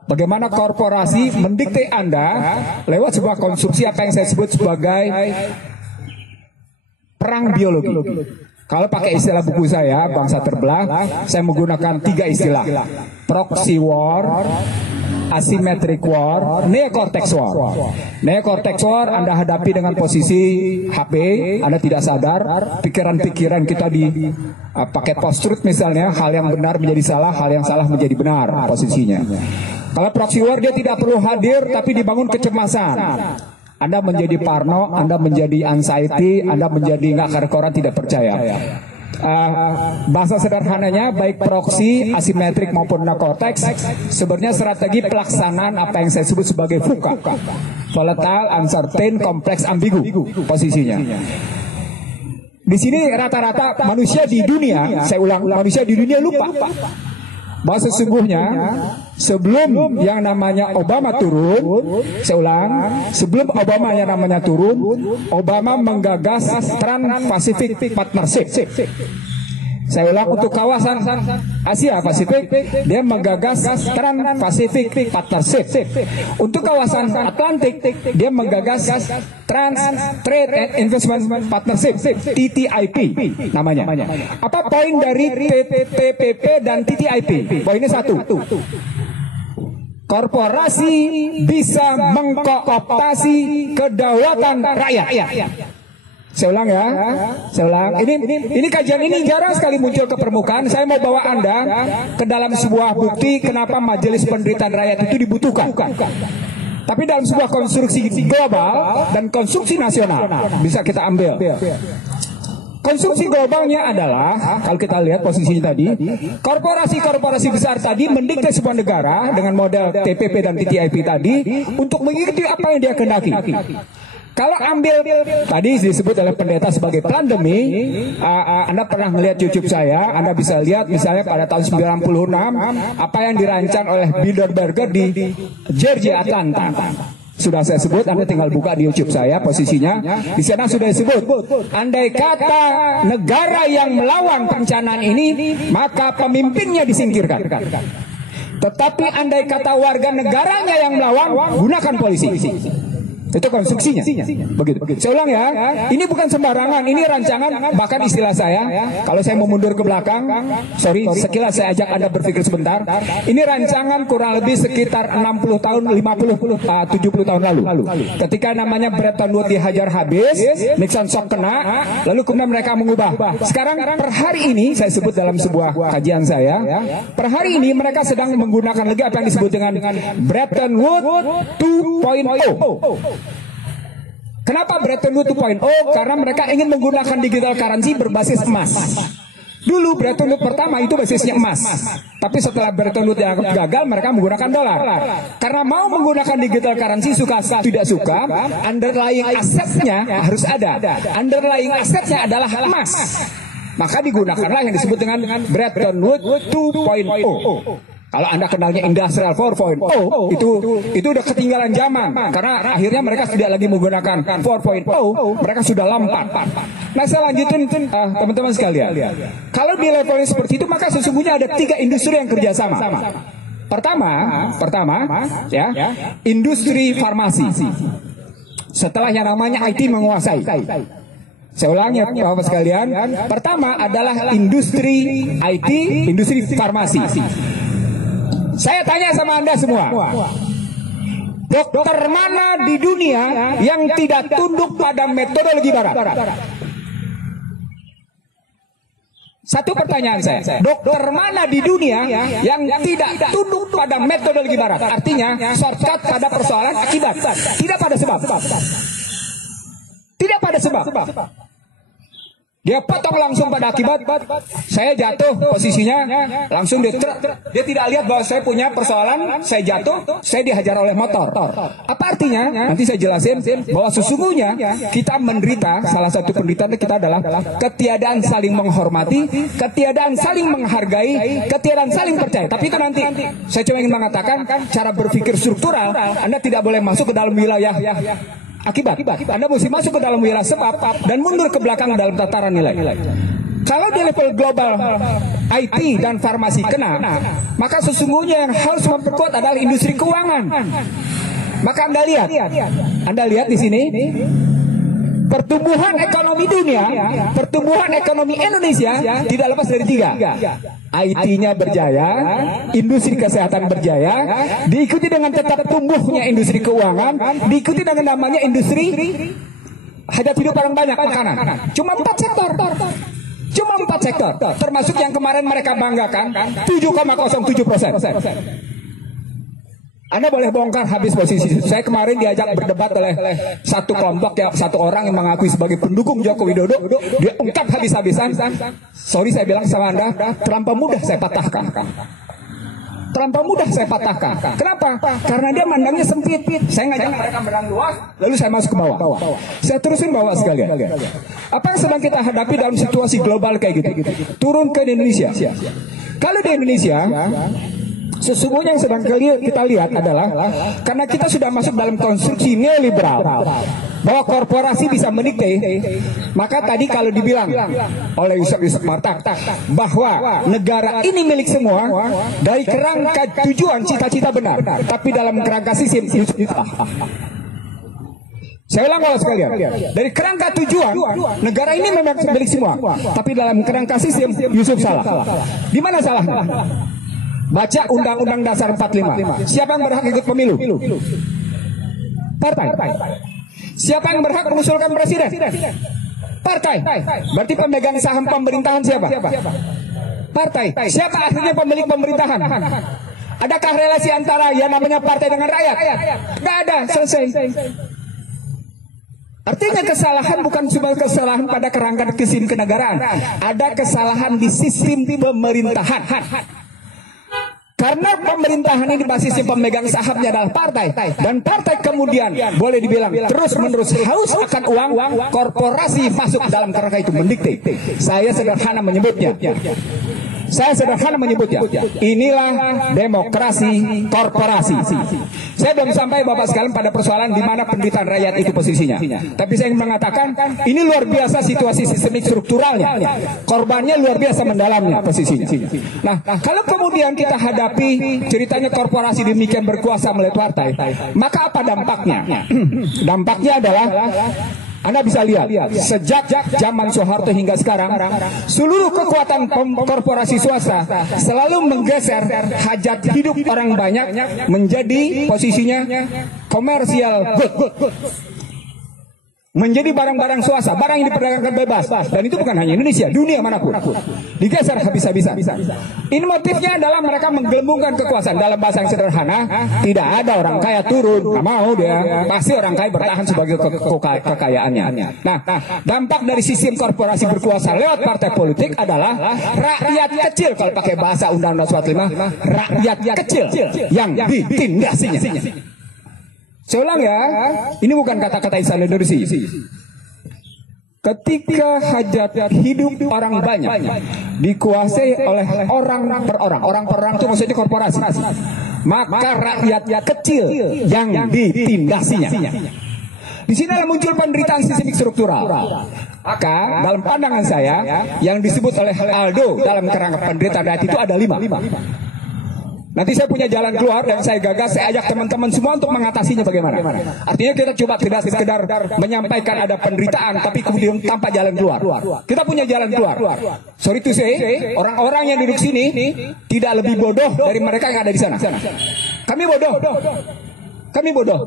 Bagaimana korporasi mendikte Anda lewat sebuah konsumsi apa yang saya sebut sebagai perang biologi. Kalau pakai istilah buku saya, Bangsa Terbelah, saya menggunakan 3 istilah. Proxy war, asymmetric war, neocortex war. Neocortex war Anda hadapi dengan posisi HP, Anda tidak sadar, pikiran-pikiran kita di paket post-truth misalnya, hal yang benar menjadi salah, hal yang salah menjadi benar posisinya. Kalau proxy war dia tidak perlu hadir, tapi dibangun kecemasan. Anda menjadi parno, Anda menjadi anxiety, Anda menjadi nggak karuan, tidak percaya. Bahasa sederhananya, baik proxy, asimetrik maupun neocortex, sebenarnya strategi pelaksanaan apa yang saya sebut sebagai VUCA, volatile, uncertain, kompleks, ambigu posisinya. Di sini rata-rata manusia di dunia, saya ulang, manusia di dunia lupa bahwa sesungguhnya sebelum yang namanya Obama turun, saya ulang, sebelum Obama yang namanya turun, Obama menggagas Trans-Pacific Partnership. Saya ulang, untuk kawasan Asia Pasifik, dia menggagas Trans-Pacific Partnership. Untuk kawasan Atlantik, dia menggagas Trans-Trade and Investment Partnership, TTIP namanya. Apa poin dari TPP dan TTIP? Poinnya satu. Korporasi bisa mengkooptasi kedaulatan rakyat. Saya ulang ya, saya ulang. Ini kajian ini jarang sekali muncul ke permukaan. Saya mau bawa Anda ke dalam sebuah bukti kenapa Majelis Penderitaan Rakyat itu dibutuhkan. Tapi dalam sebuah konstruksi global dan konstruksi nasional bisa kita ambil. Konstruksi globalnya adalah, kalau kita lihat posisinya tadi, korporasi-korporasi besar tadi mendikte sebuah negara dengan model TPP dan TTIP tadi untuk mengikuti apa yang dia kehendaki. Kalau ambil tadi disebut oleh pendeta sebagai pandemi, Anda pernah melihat YouTube saya, Anda bisa lihat misalnya pada tahun 96 apa yang dirancang oleh Bilderberger di Georgia, Atlanta. Sudah saya sebut, Anda tinggal buka di YouTube saya posisinya. Di sana sudah disebut, andai kata negara yang melawan perencanaan ini, maka pemimpinnya disingkirkan. Tetapi andai kata warga negaranya yang melawan, gunakan polisi. Itu konstruksinya. Begitu. Saya ulang ya, ini bukan sembarangan, ini rancangan, bahkan istilah saya, kalau saya mau mundur ke belakang, sekilas saya ajak Anda berpikir sebentar. Ini rancangan kurang lebih sekitar 60 tahun, 70 tahun lalu. Ketika namanya Bretton Woods dihajar habis, Nixon shock kena, lalu kemudian mereka mengubah. Sekarang per hari ini, saya sebut dalam sebuah kajian saya, per hari ini mereka sedang menggunakan lagi apa yang disebut dengan Bretton Woods 2.0. Kenapa Bretton Woods 2.0? Karena mereka ingin menggunakan digital currency berbasis emas. Dulu Bretton Woods pertama itu basisnya emas. Tapi setelah Bretton Woods yang gagal, mereka menggunakan dolar. Karena mau menggunakan digital currency, suka tidak suka, underlying asetnya harus ada. Underlying asetnya adalah emas. Maka digunakanlah yang disebut dengan Bretton Woods 2.0. Kalau Anda kenalnya Industrial 4.0, itu udah ketinggalan zaman. Karena akhirnya mereka tidak lagi menggunakan 4.0, mereka sudah lompat. Nah, saya lanjutin teman-teman sekalian. Kalau di levelnya seperti itu, maka sesungguhnya ada 3 industri yang kerjasama. Pertama, ya, industri farmasi. Setelah yang namanya IT menguasai. Saya ulangi Bapak sekalian. Pertama adalah industri IT, industri farmasi. Saya tanya sama Anda semua, dokter mana di dunia yang tidak tunduk pada metodologi barat? Satu pertanyaan saya, dokter mana di dunia yang tidak tunduk pada metodologi barat? Artinya shortcut pada persoalan akibat, tidak pada sebab. Tidak pada sebab. Dia potong langsung pada akibat. Saya jatuh posisinya langsung dia tidak lihat bahwa saya punya persoalan. Saya jatuh, saya dihajar oleh motor. Apa artinya? Nanti saya jelasin bahwa sesungguhnya kita menderita, salah satu penderitaan kita adalah ketiadaan saling menghormati, ketiadaan saling menghargai, ketiadaan saling percaya. Tapi itu nanti. Saya cuma ingin mengatakan cara berpikir struktural. Anda tidak boleh masuk ke dalam wilayah akibat. Anda mesti masuk ke dalam wilayah sebab dan mundur ke belakang dalam tataran nilai. Kalau di level global IT dan farmasi kena, maka sesungguhnya yang harus memperkuat adalah industri keuangan. Maka Anda lihat di sini pertumbuhan ekonomi dunia, pertumbuhan ekonomi Indonesia tidak lepas dari 3. IT-nya berjaya, industri kesehatan berjaya, diikuti dengan tetap tumbuhnya industri keuangan, diikuti dengan namanya industri hajat hidup orang banyak, makanan. Cuma 4 sektor. Cuma 4 sektor, termasuk yang kemarin mereka banggakan 7,07%. Anda boleh bongkar habis posisi. Saya kemarin diajak berdebat oleh satu kelompok, satu orang yang mengakui sebagai pendukung Joko Widodo. Dia ungkap habis-habisan. Sorry saya bilang sama Anda, terlampau mudah saya patahkan. Terlampau mudah saya patahkan. Kenapa? Karena dia mandangnya sempit. Saya ngajak mereka menang luas, lalu saya masuk ke bawah. Saya terusin bawah sekalian. Apa yang sedang kita hadapi dalam situasi global kayak gitu? Turun ke Indonesia. Kalau di Indonesia, sesungguhnya yang sedang kita lihat adalah karena kita sudah masuk dalam konstruksi neoliberal bahwa korporasi bisa mendikte, maka tadi kalau dibilang oleh Yusuf Martak bahwa negara ini milik semua dari kerangka tujuan cita-cita benar, tapi dalam kerangka sistem saya ulang kalau sekalian, dari kerangka tujuan negara ini memang milik semua, tapi dalam kerangka sistem Yusuf salah. Di mana salahnya? Baca Undang-Undang Dasar 45. Siapa yang berhak ikut pemilu? Partai. Siapa yang berhak mengusulkan presiden? Partai. Berarti pemegang saham pemerintahan siapa? Partai. Siapa akhirnya pemilik pemerintahan? Adakah relasi antara yang namanya partai dengan rakyat? Tidak ada. Selesai. Artinya kesalahan bukan cuma kesalahan pada kerangka sistem kenegaraan. Ada kesalahan di sistem pemerintahan. Karena pemerintahan ini basisnya pemegang sahamnya adalah partai, dan partai kemudian boleh dibilang terus-menerus haus akan uang, korporasi masuk dalam kerangka itu mendikte. Saya sederhana menyebutnya. Inilah demokrasi korporasi. Saya belum sampai Bapak sekalian pada persoalan di mana penderitaan rakyat itu posisinya. Tapi saya ingin mengatakan ini luar biasa situasi sistemik strukturalnya. Korbannya luar biasa mendalamnya posisinya. Nah, kalau kemudian kita hadapi ceritanya korporasi demikian berkuasa melalui partai, maka apa dampaknya? Dampaknya adalah Anda bisa lihat, sejak zaman Soeharto hingga sekarang, seluruh kekuatan korporasi swasta selalu menggeser hajat hidup orang banyak menjadi posisinya komersial good. Menjadi barang-barang swasta, barang yang diperdagangkan bebas. Dan itu bukan hanya Indonesia, dunia manapun digeser habis-habisan. Ini motifnya adalah mereka menggelembungkan kekuasaan. Dalam bahasa yang sederhana, tidak ada orang kaya turun, nggak mau dia. Pasti orang kaya bertahan sebagai kekayaannya. Nah, dampak dari sistem korporasi berkuasa lewat partai politik adalah rakyat kecil, kalau pakai bahasa Undang-Undang 45, rakyat kecil yang ditindasinya. Saya ulang ya, ini bukan kata-kata Ihsan Nursi. Ketika hajat hidup orang banyak dikuasai oleh orang per orang itu maksudnya korporasi, maka rakyat kecil yang ditindasinya. Di sini muncul penderitaan sistemik struktural. Maka dalam pandangan saya yang disebut oleh Aldo dalam kerangka penderitaan rakyat itu ada 5. Nanti saya punya jalan keluar dan saya gagas, saya ajak teman-teman semua untuk mengatasinya bagaimana. Artinya kita coba tidak sekedar menyampaikan ada penderitaan, tapi kemudian tanpa jalan keluar. Kita punya jalan keluar. Sorry to say, orang-orang yang duduk sini tidak lebih bodoh dari mereka yang ada di sana. Kami bodoh. Kami bodoh,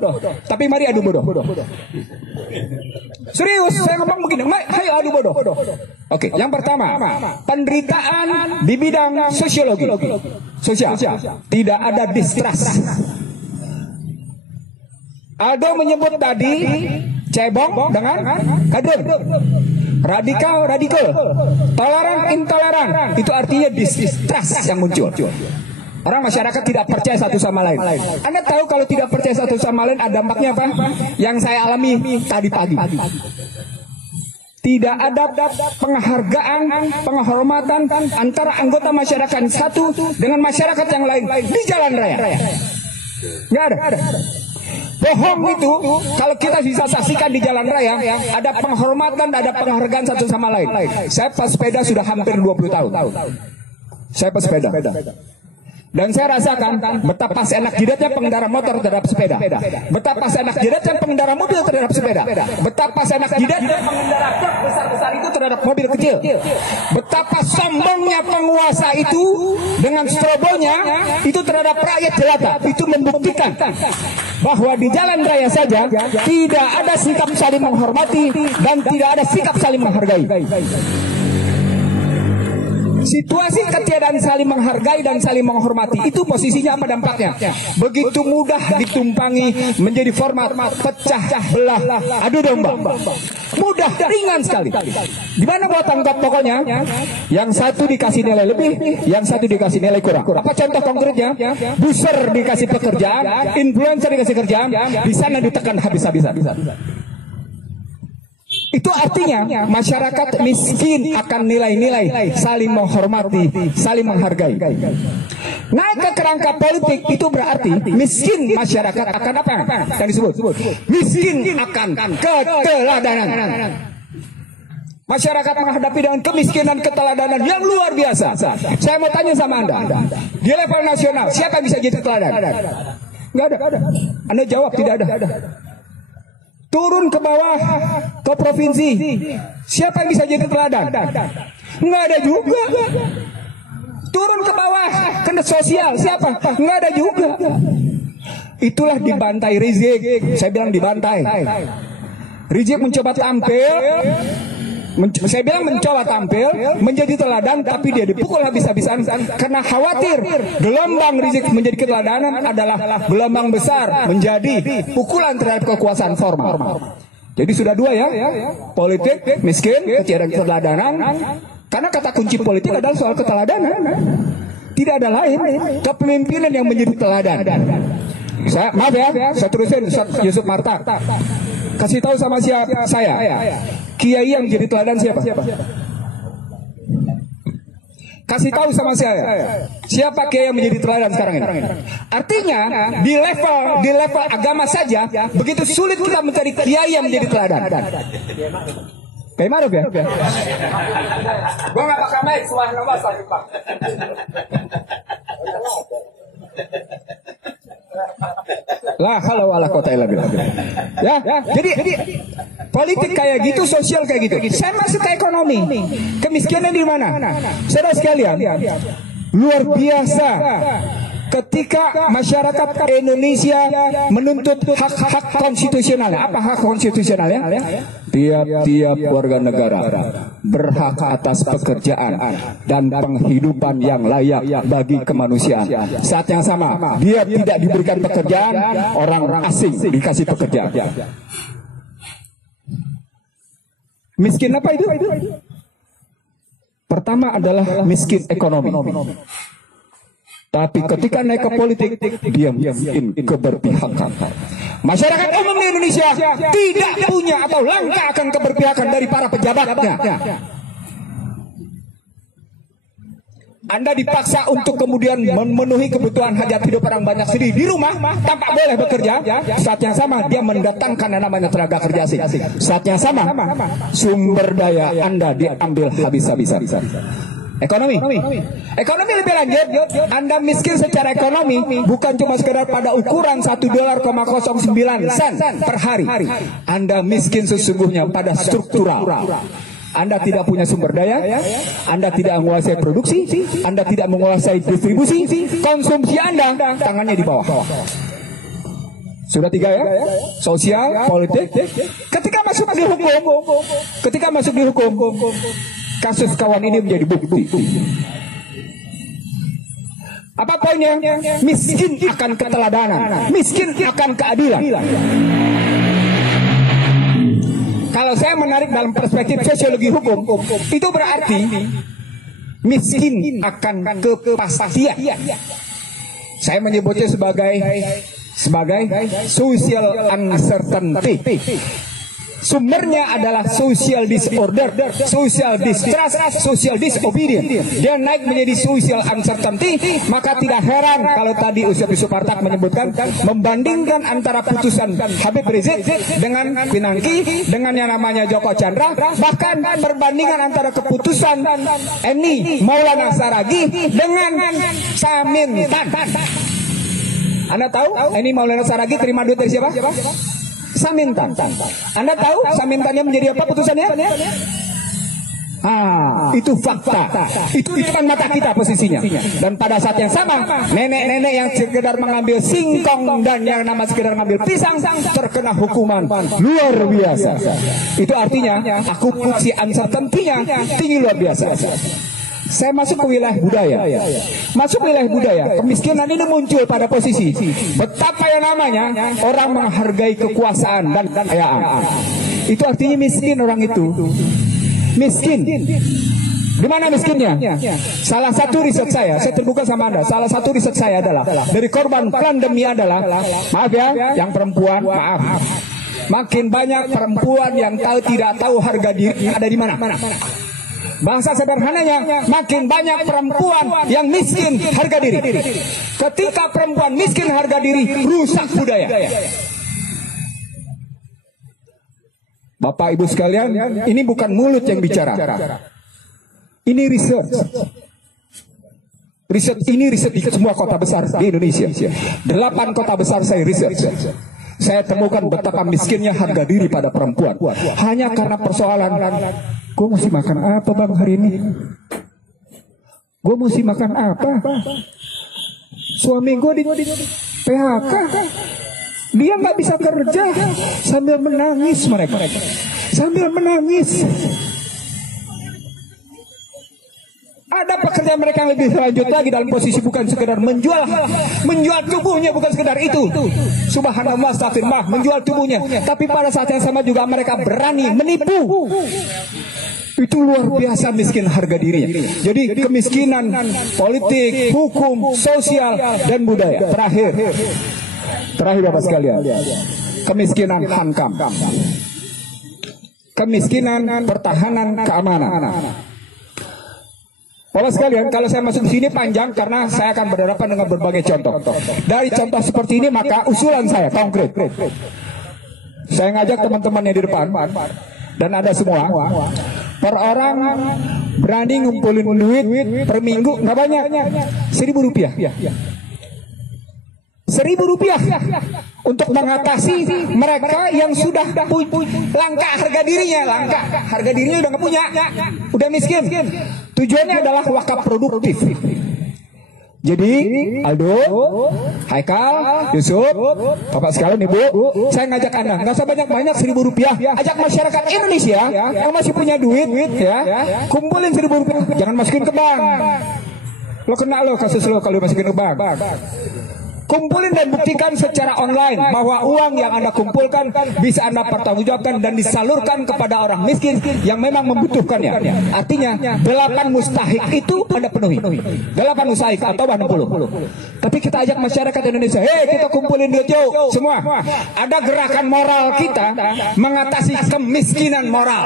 tapi mari adu bodoh. Serius, saya ngomong begini, ayo adu bodoh. Oke, yang pertama, penderitaan di bidang sosiologi, sosial, tidak ada distrust. Aldo menyebut tadi cebong dengan kader, radikal, toleran, intoleran, itu artinya distrust yang muncul. Orang masyarakat tidak percaya satu sama lain. Anda tahu kalau tidak percaya satu sama lain ada dampaknya apa? Yang saya alami tadi pagi. Tidak ada penghargaan, penghormatan antara anggota masyarakat satu dengan masyarakat yang lain di jalan raya. Nggak ada. Bohong itu kalau kita bisa saksikan di jalan raya ada penghormatan, ada penghargaan satu sama lain. Saya pesepeda sudah hampir 20 tahun. Saya pesepeda. Dan saya rasakan betapa seenak jidatnya pengendara motor terhadap sepeda, betapa seenak jidatnya pengendara mobil terhadap sepeda, betapa seenak jidatnya pengendara truk besar-besar itu terhadap mobil kecil, betapa sombongnya penguasa itu dengan strobonya itu terhadap rakyat jelata. Itu membuktikan bahwa di jalan raya saja tidak ada sikap saling menghormati dan tidak ada sikap saling menghargai. Situasi ketiadaan saling menghargai dan saling menghormati itu posisinya apa dampaknya? Begitu mudah ditumpangi menjadi format pecah belah, adu domba. Mudah, ringan sekali. Di mana buat tangkap pokoknya? Yang satu dikasih nilai lebih, yang satu dikasih nilai kurang. Apa contoh konkretnya? Buser dikasih pekerjaan, influencer dikasih kerjaan, di sana ditekan habis-habisan. Itu artinya masyarakat miskin akan nilai-nilai saling menghormati, saling menghargai. Naik ke kerangka politik itu berarti miskin masyarakat akan apa? Yang disebut miskin akan keteladanan. Masyarakat menghadapi dengan kemiskinan keteladanan yang luar biasa. Saya mau tanya sama Anda, di level nasional siapa yang bisa jadi teladan? Nggak ada. Anda jawab tidak ada. Turun ke bawah ke provinsi, siapa yang bisa jadi teladan? Nggak ada juga. Turun ke bawah ke sosial, siapa? Nggak ada juga. Itulah dibantai Rizik. Saya bilang dibantai. Rizik mencoba tampil, saya bilang mencoba tampil menjadi teladan, tapi dia dipukul habis-habisan karena khawatir gelombang Rizik menjadi keteladanan adalah gelombang besar menjadi pukulan terhadap kekuasaan formal. Jadi sudah dua ya, politik, miskin, ketiadaan keteladanan. Karena kata kunci politik adalah soal keteladanan. Tidak ada lain, kepemimpinan yang menjadi teladan. Maaf ya, saya terusin Yusuf Marta. Kasih tahu sama siapa saya. Kiai yang jadi teladan siapa? Kasih tahu sama saya. Siapa kiai yang menjadi teladan sekarang ini? Artinya di level agama saja begitu sulit kita mencari kiai yang menjadi teladan. Kayak mana ya? Gua nggak pakai mic, suara nama saya Pak. Lah kalau ala kota lagi. Ya, jadi politik kayak gitu, sosial kayak gitu. Saya masuk ke ekonomi. Kemiskinan di mana? Saudara sekalian, luar biasa ketika masyarakat Indonesia menuntut hak-hak konstitusionalnya. Apa hak konstitusionalnya? Tiap-tiap warga negara berhak atas pekerjaan dan penghidupan yang layak bagi kemanusiaan. Saat yang sama, dia tidak diberikan pekerjaan, orang asing dikasih pekerjaan. Miskin apa itu? Pertama adalah miskin ekonomi. Tapi ketika naik ke politik, dia miskin keberpihakan. Masyarakat umum di Indonesia tidak punya atau langka akan keberpihakan dari para pejabatnya. Anda dipaksa untuk kemudian memenuhi kebutuhan hajat hidup orang banyak sendiri di rumah tanpa boleh bekerja. Saat yang sama dia mendatangkan namanya tenaga kerja asing. Saat yang sama sumber daya Anda diambil habis-habisan. Ekonomi lebih lanjut, Anda miskin secara ekonomi bukan cuma sekedar pada ukuran $1.09 per hari. Anda miskin sesungguhnya pada struktural. Anda tidak punya sumber daya, Anda tidak menguasai produksi, Anda tidak menguasai distribusi, konsumsi Anda tangannya di bawah. Sudah 3 ya, sosial, politik. Ketika masuk di hukum, kasus kawan ini menjadi bukti. Apa poinnya? Miskin akan keteladanan, miskin akan keadilan. Kalau saya menarik dalam perspektif sosiologi hukum, itu berarti miskin akan kepastian. Saya menyebutnya sebagai social uncertainty. Sumbernya adalah social disorder, social distrust, social disobedience. Dia naik menjadi social uncertainty. Maka tidak heran kalau tadi Ustaz Supartak menyebutkan, membandingkan antara putusan Habib Rizik dengan Pinangki, dengan yang namanya Joko Chandra, bahkan perbandingan antara keputusan Eni Maulana Saragih dengan Samintan. Anda tahu Eni Maulana Saragih terima duit dari siapa? Samintan. Anda tahu Samintannya menjadi apa putusannya? Itu fakta. Itu di depan mata kita posisinya. Dan pada saat yang sama, nenek-nenek yang sekedar mengambil singkong dan yang nama sekedar mengambil pisang terkena hukuman luar biasa. Itu artinya akupunksi uncertainty-nya tinggi luar biasa. Saya masuk ke wilayah budaya. Kemiskinan ini muncul pada posisi betapa yang namanya orang menghargai kekuasaan dan kekayaan. Itu artinya miskin orang itu. Miskin. Di mana miskinnya? Salah satu riset saya terbuka sama Anda. Salah satu riset saya adalah dari korban pandemi adalah, maaf ya, yang perempuan, maaf. Makin banyak perempuan yang tidak tahu harga diri ada di mana. Bahasa sederhananya, makin banyak perempuan yang miskin harga diri. Ketika perempuan miskin harga diri, rusak budaya. Bapak Ibu sekalian, ini bukan mulut yang bicara. Ini riset. Ini riset di semua kota besar di Indonesia. 8 kota besar saya riset. Saya temukan betapa miskinnya harga diri pada perempuan. Hanya karena persoalan, gue mesti makan apa bang hari ini? Gue mesti makan apa? Suami gue di PHK, dia nggak bisa kerja. Sambil menangis mereka, sambil menangis. Ada pekerjaan mereka yang lebih lanjut lagi dalam posisi bukan sekedar menjual tubuhnya, bukan sekedar itu. Subhanallah, astagfirullah, menjual tubuhnya. Tapi pada saat yang sama juga mereka berani menipu. Itu luar biasa miskin harga dirinya. Jadi kemiskinan politik, hukum, sosial, dan budaya. Terakhir Bapak sekalian, kemiskinan hankam, kemiskinan pertahanan keamanan. Bapak sekalian, kalau saya masuk di sini panjang karena saya akan berhadapan dengan berbagai contoh. Dari contoh seperti ini maka usulan saya konkret. Saya ngajak teman-temannya di depan dan ada semua. Per orang berani ngumpulin duit per minggu nggak banyak, Rp1.000. Rp1.000 untuk mengatasi mereka yang sudah langka harga dirinya, udah nggak punya, udah miskin. Tujuannya adalah wakaf produktif. Jadi Aldo, Haikal, Yusuf, Bapak sekalian, Ibu, saya ngajak Anda, nggak usah banyak-banyak, Rp1.000. Ajak masyarakat Indonesia yang masih punya duit, ya, kumpulin Rp1.000. Jangan masukin ke bank. Lo kena kasus lo kalau masukin ke bank. Kumpulin dan buktikan secara online bahwa uang yang Anda kumpulkan bisa Anda pertanggungjawabkan dan disalurkan kepada orang miskin yang memang membutuhkannya. Artinya 8 mustahik itu Anda penuhi. 8 mustahik atau 60. Tapi kita ajak masyarakat Indonesia, kita kumpulin duit yuk semua. Ada gerakan moral kita mengatasi kemiskinan moral.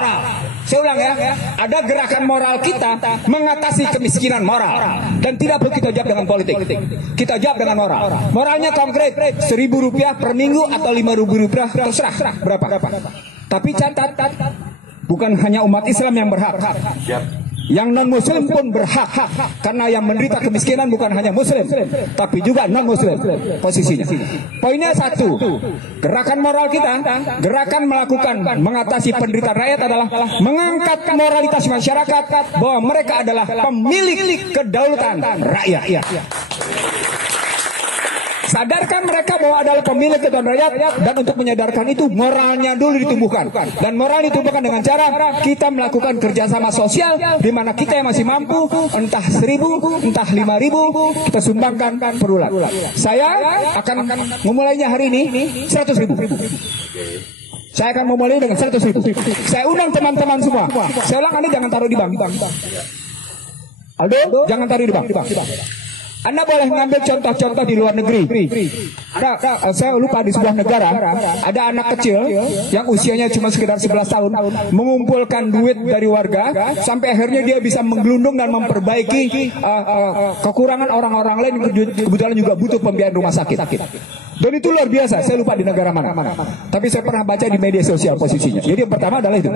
Saya ulang ya, ada gerakan moral kita mengatasi kemiskinan moral. Dan tidak perlu kita jawab dengan politik, kita jawab dengan moral. Moralnya konkret, Rp1.000 per minggu atau Rp5.000, terserah berapa. Tapi catat, bukan hanya umat Islam yang berhak. Yang non-muslim pun berhak, karena yang menderita kemiskinan bukan hanya muslim, tapi juga non-muslim posisinya. Poinnya satu, gerakan moral kita, gerakan melakukan mengatasi penderitaan rakyat adalah mengangkat moralitas masyarakat bahwa mereka adalah pemilik kedaulatan rakyat. Sadarkan mereka bahwa adalah pemilik kedaulatan rakyat, dan untuk menyadarkan itu moralnya dulu ditumbuhkan. Dan moral ditumbuhkan dengan cara kita melakukan kerjasama sosial, di mana kita yang masih mampu, entah 1.000, entah 5.000, kita sumbangkan per bulan. Saya akan memulainya hari ini 100.000. Saya akan memulai dengan 100.000. Saya undang teman-teman semua. Saya ulang, Anda jangan taruh di bank. Aldo, jangan taruh di bank. Anda boleh mengambil contoh-contoh di luar negeri. Saya lupa di sebuah negara ada anak kecil yang usianya cuma sekitar 11 tahun mengumpulkan duit dari warga sampai akhirnya dia bisa menggelundung dan memperbaiki kekurangan orang-orang lain yang kebetulan juga butuh pembiayaan rumah sakit. Dan itu luar biasa. Saya lupa di negara mana. Tapi saya pernah baca di media sosial posisinya. Jadi yang pertama adalah itu.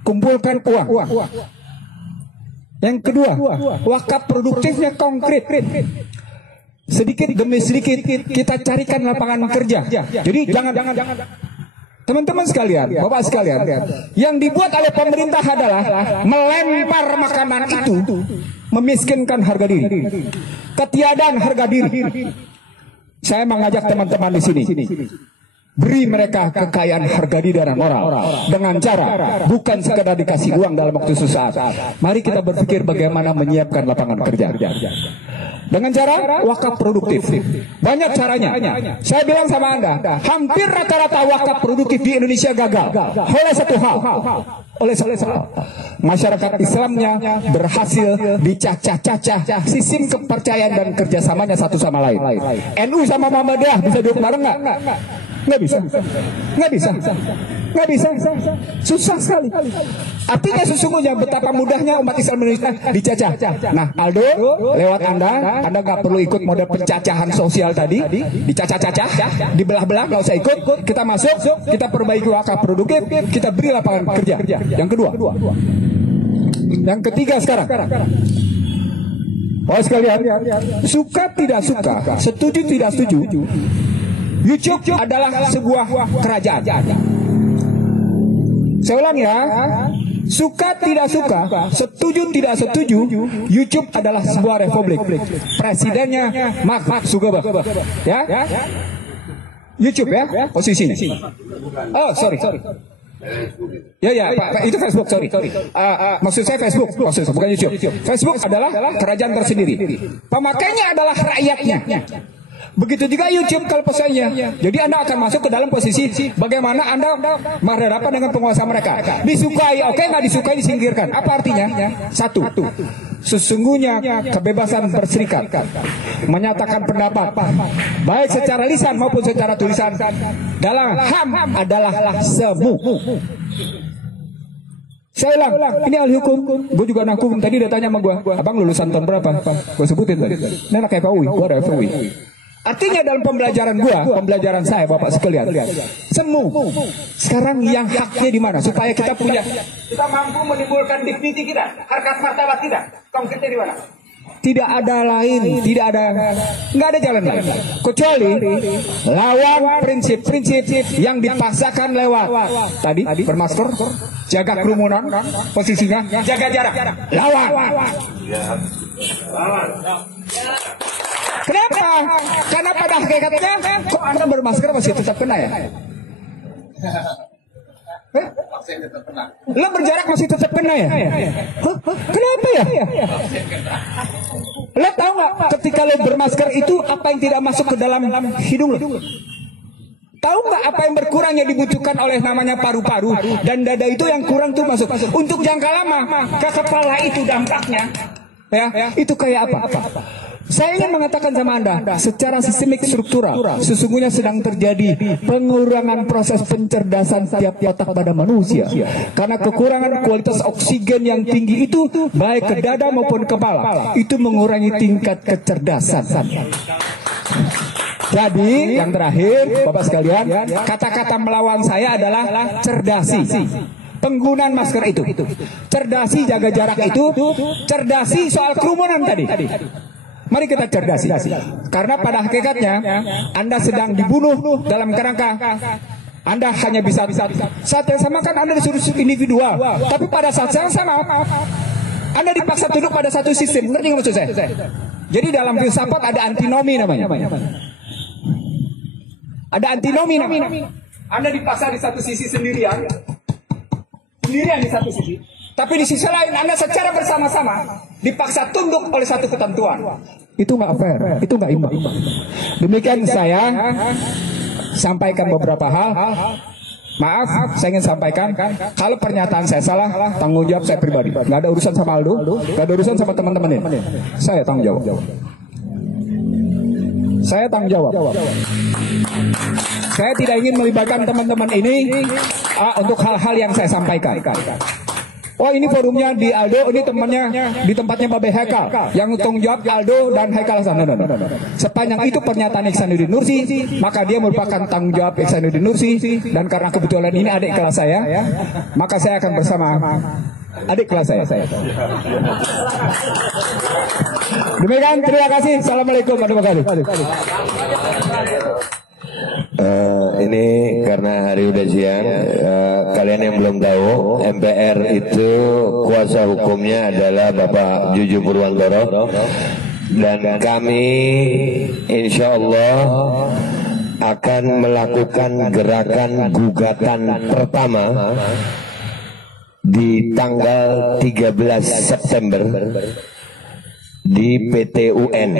Kumpulkan uang. Yang kedua, wakaf produktifnya konkret. Sedikit demi sedikit kita carikan lapangan kerja. Jadi jangan teman-teman sekalian, bapak sekalian, yang dibuat oleh pemerintah adalah melempar makanan itu, memiskinkan harga diri, ketiadaan harga diri. Saya mengajak teman-teman di sini, beri mereka kekayaan harga diri dan moral dengan cara bukan sekadar dikasih uang dalam waktu sesaat. Mari kita berpikir bagaimana menyiapkan lapangan kerja dengan cara wakaf produktif. Banyak caranya. Saya bilang sama Anda, hampir rata-rata wakaf produktif di Indonesia gagal oleh satu hal. Masyarakat Islamnya berhasil dicacah-cacah sistem kepercayaan dan kerjasamanya satu sama lain. NU sama Muhammadiyah bisa duduk bareng nggak? Nggak bisa. Susah sekali. Artinya sesungguhnya betapa mudahnya umat Islam Indonesia dicacah. Nah, Aldo, lewat Anda nggak perlu ikut model pencacahan sosial tadi, dicacah-cacah, dibelah-belah, nggak usah ikut. Kita masuk, kita perbaiki wakaf produktif, kita beri lapangan kerja. Yang kedua, yang ketiga sekarang. Oh sekalian, suka tidak suka, setuju tidak setuju, YouTube adalah sebuah kerajaan. Saya ulang ya, suka tidak suka, setuju tidak setuju, YouTube adalah sebuah republik. Presidennya Mark Zuckerberg, ya, YouTube ya, posisinya. Oh sorry. Ya, Pak, itu Facebook, sorry. Maksud saya Facebook, bukan YouTube. Facebook adalah kerajaan tersendiri. Pemakainya adalah rakyatnya. Begitu juga YouTube kalau pesannya. Jadi Anda akan masuk ke dalam posisi bagaimana Anda berhadapan dengan penguasa mereka. Disukai, oke, nggak disukai disingkirkan. Apa artinya? Satu, sesungguhnya kebebasan berserikat, menyatakan pendapat, baik secara lisan maupun secara tulisan, dalam HAM adalah semu. Saya ulang, ini ahli hukum. Gue juga anak hukum. Tadi dia tanya sama gue, abang lulusan tahun berapa? Gue sebutin tadi. Ini anak FAUI, gue ada FAUI. Artinya dalam pembelajaran saya, bapak sekalian, semu. Sekarang yang haknya di mana? Supaya kita mampu menimbulkan dignity kita, harkat martabat kita. Konkretnya di mana? Tidak ada lain, nggak ada jalan lain kecuali lawan prinsip-prinsip yang dipaksakan lewat tadi bermasker, jaga kerumunan, posisinya jaga jarak, lawan. Kenapa? Karena pada hakikatnya kok Anda bermasker masih tetap kena ya? Lo berjarak masih tetap kena ya? Kenapa ya? Lo tahu nggak ketika lo bermasker itu apa yang tidak masuk ke dalam hidung lo? Tahu nggak apa yang berkurang yang dibutuhkan oleh namanya paru-paru dan dada itu yang kurang tuh masuk. Untuk jangka lama ke kepala itu dampaknya, ya itu kayak apa? Saya ingin mengatakan sama Anda, secara sistemik struktural, sesungguhnya sedang terjadi pengurangan proses pencerdasan tiap otak pada manusia. Karena kekurangan kualitas oksigen yang tinggi itu, baik ke dada maupun kepala, itu mengurangi tingkat kecerdasan. Jadi, yang terakhir, Bapak sekalian, kata-kata melawan saya adalah cerdasi. penggunaan masker itu, cerdasi jaga jarak itu, cerdasi soal kerumunan tadi. Mari kita cerdasi, karena pada hakikatnya Anda sedang dibunuh dalam kerangka Anda hanya bisa saat yang sama kan Anda disuruh individual, tapi pada saat yang sama Anda dipaksa tunduk pada satu sistem. Ngerti nggak maksud saya? Jadi dalam filsafat ada antinomi namanya. Ada antinomi namanya. Anda dipaksa di satu sisi sendirian di satu sisi. Tapi di sisi lain Anda secara bersama-sama dipaksa tunduk oleh satu ketentuan. Itu nggak fair, itu nggak imbang. Demikian saya sampaikan beberapa hal. Maaf, saya ingin sampaikan, kalau pernyataan saya salah, tanggung jawab saya pribadi. Nggak ada urusan sama Aldo, nggak ada urusan sama teman-teman ini. Saya tanggung jawab. Saya tanggung jawab. Saya tidak ingin melibatkan teman-teman ini untuk hal-hal yang saya sampaikan. Oh ini forumnya di Aldo, ini temannya di tempatnya Babe Hekal. Yang tanggung jawab Aldo dan Hekal sana. Sepanjang itu pernyataan Ihsanuddin Nursi, maka dia merupakan tanggung jawab Ihsanuddin Nursi. Dan karena kebetulan ini adik kelas saya, maka saya akan bersama adik kelas saya. Demikian, terima kasih. Assalamualaikum warahmatullahi wabarakatuh. Ini karena hari udah siang, kalian yang belum tahu, MPR itu kuasa hukumnya adalah Bapak Juju Purwantoro, dan kami insya Allah akan melakukan gerakan gugatan pertama di tanggal 13 September di PT UN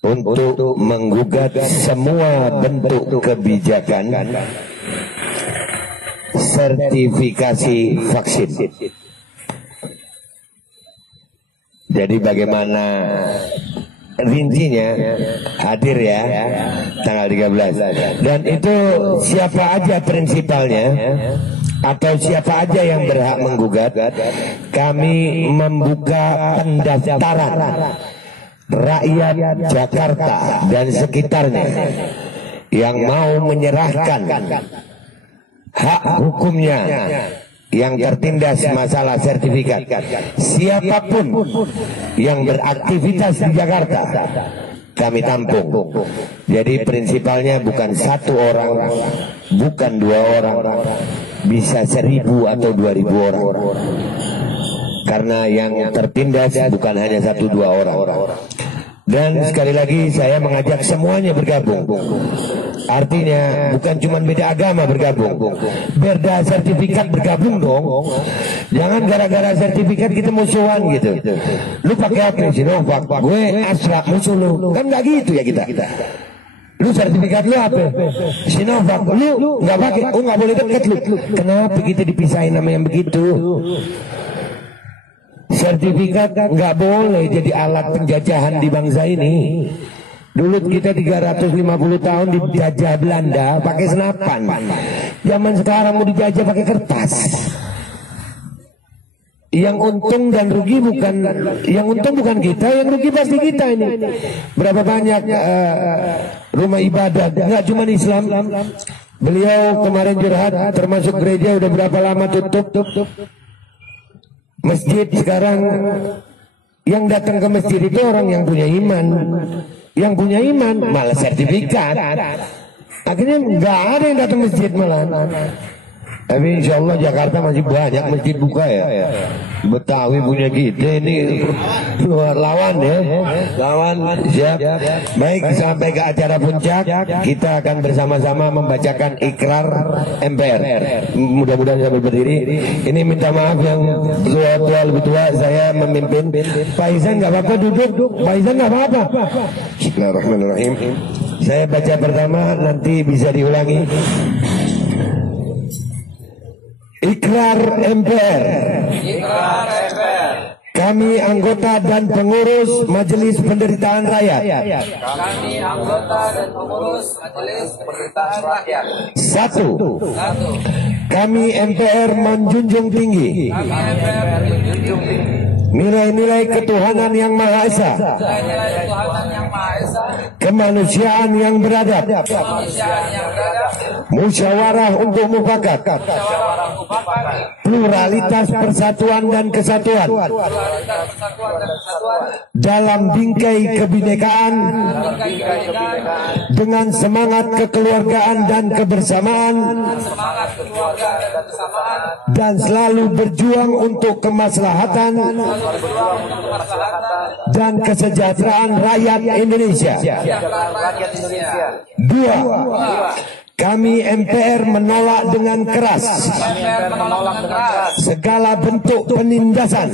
untuk menggugat semua bentuk kebijakan sertifikasi vaksin. Jadi bagaimana rincinya, hadir ya tanggal 13. Dan itu siapa aja prinsipalnya atau siapa aja yang berhak menggugat, kami membuka pendaftaran rakyat Jakarta dan sekitarnya yang mau menyerahkan hak hukumnya yang tertindas masalah sertifikat. Siapapun yang beraktivitas di Jakarta kami tampung. Jadi prinsipalnya bukan satu orang, bukan dua orang, bisa 1.000 atau 2.000 orang. Karena yang tertindas bukan hanya 1-2 orang. Dan sekali lagi saya mengajak semuanya bergabung. Artinya bukan cuma beda agama bergabung, beda sertifikat bergabung dong. Jangan gara-gara sertifikat kita musuhan gitu. Lu pakai apa? Sinovac, gue Astra, musuh lu. Kan nggak gitu ya kita. Lu sertifikat lu apa? Sinovac, lu nggak pakai, oh nggak boleh deket lu. Kenapa kita dipisahin sama yang begitu? Sertifikat nggak boleh jadi alat penjajahan di bangsa ini. Dulu kita 350 tahun dijajah Belanda pakai senapan. Zaman sekarang mau dijajah pakai kertas. Yang untung dan rugi bukan kita, yang rugi pasti kita ini. Berapa banyak rumah ibadah, nggak cuma Islam. Beliau kemarin curhat, termasuk gereja udah berapa lama tutup. Masjid sekarang yang datang ke masjid itu orang yang punya iman. Yang punya iman malah sertifikat. Akhirnya nggak ada yang datang masjid malah. Tapi insya Allah Jakarta masih banyak masjid buka ya. Betawi punya kita ini lawan ya. Lawan siap. Baik, sampai ke acara puncak kita akan bersama-sama membacakan ikrar MPR. Mudah-mudahan sambil berdiri. Ini minta maaf yang tua-tua lebih tua, saya memimpin. Pak Ihsan nggak apa-apa duduk. Pak Ihsan nggak apa-apa. Bismillahirrahmanirrahim. Saya baca pertama, nanti bisa diulangi. Ikrar MPR. Kami anggota dan pengurus Majelis Penderitaan Rakyat. Satu. Kami MPR menjunjung tinggi nilai-nilai ketuhanan yang Maha Esa, kemanusiaan yang beradab, musyawarah untuk mufakat, pluralitas, persatuan dan kesatuan dalam bingkai kebinekaan dengan semangat kekeluargaan dan kebersamaan, dan selalu berjuang untuk kemaslahatan dan kesejahteraan rakyat Indonesia. 2. Kami MPR menolak dengan keras segala bentuk penindasan,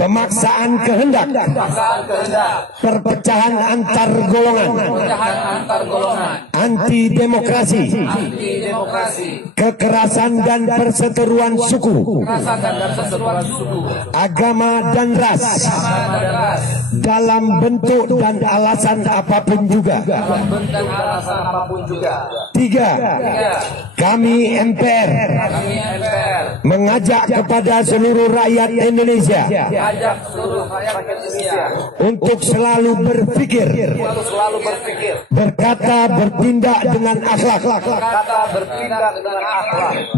pemaksaan kehendak, perpecahan antar golongan, anti demokrasi, kekerasan dan perseteruan suku, agama dan ras, dalam bentuk dan alasan apapun juga. 3. Kami MPR mengajak kepada seluruh rakyat Indonesia untuk selalu berpikir, berkata, bertindak dengan akhlak,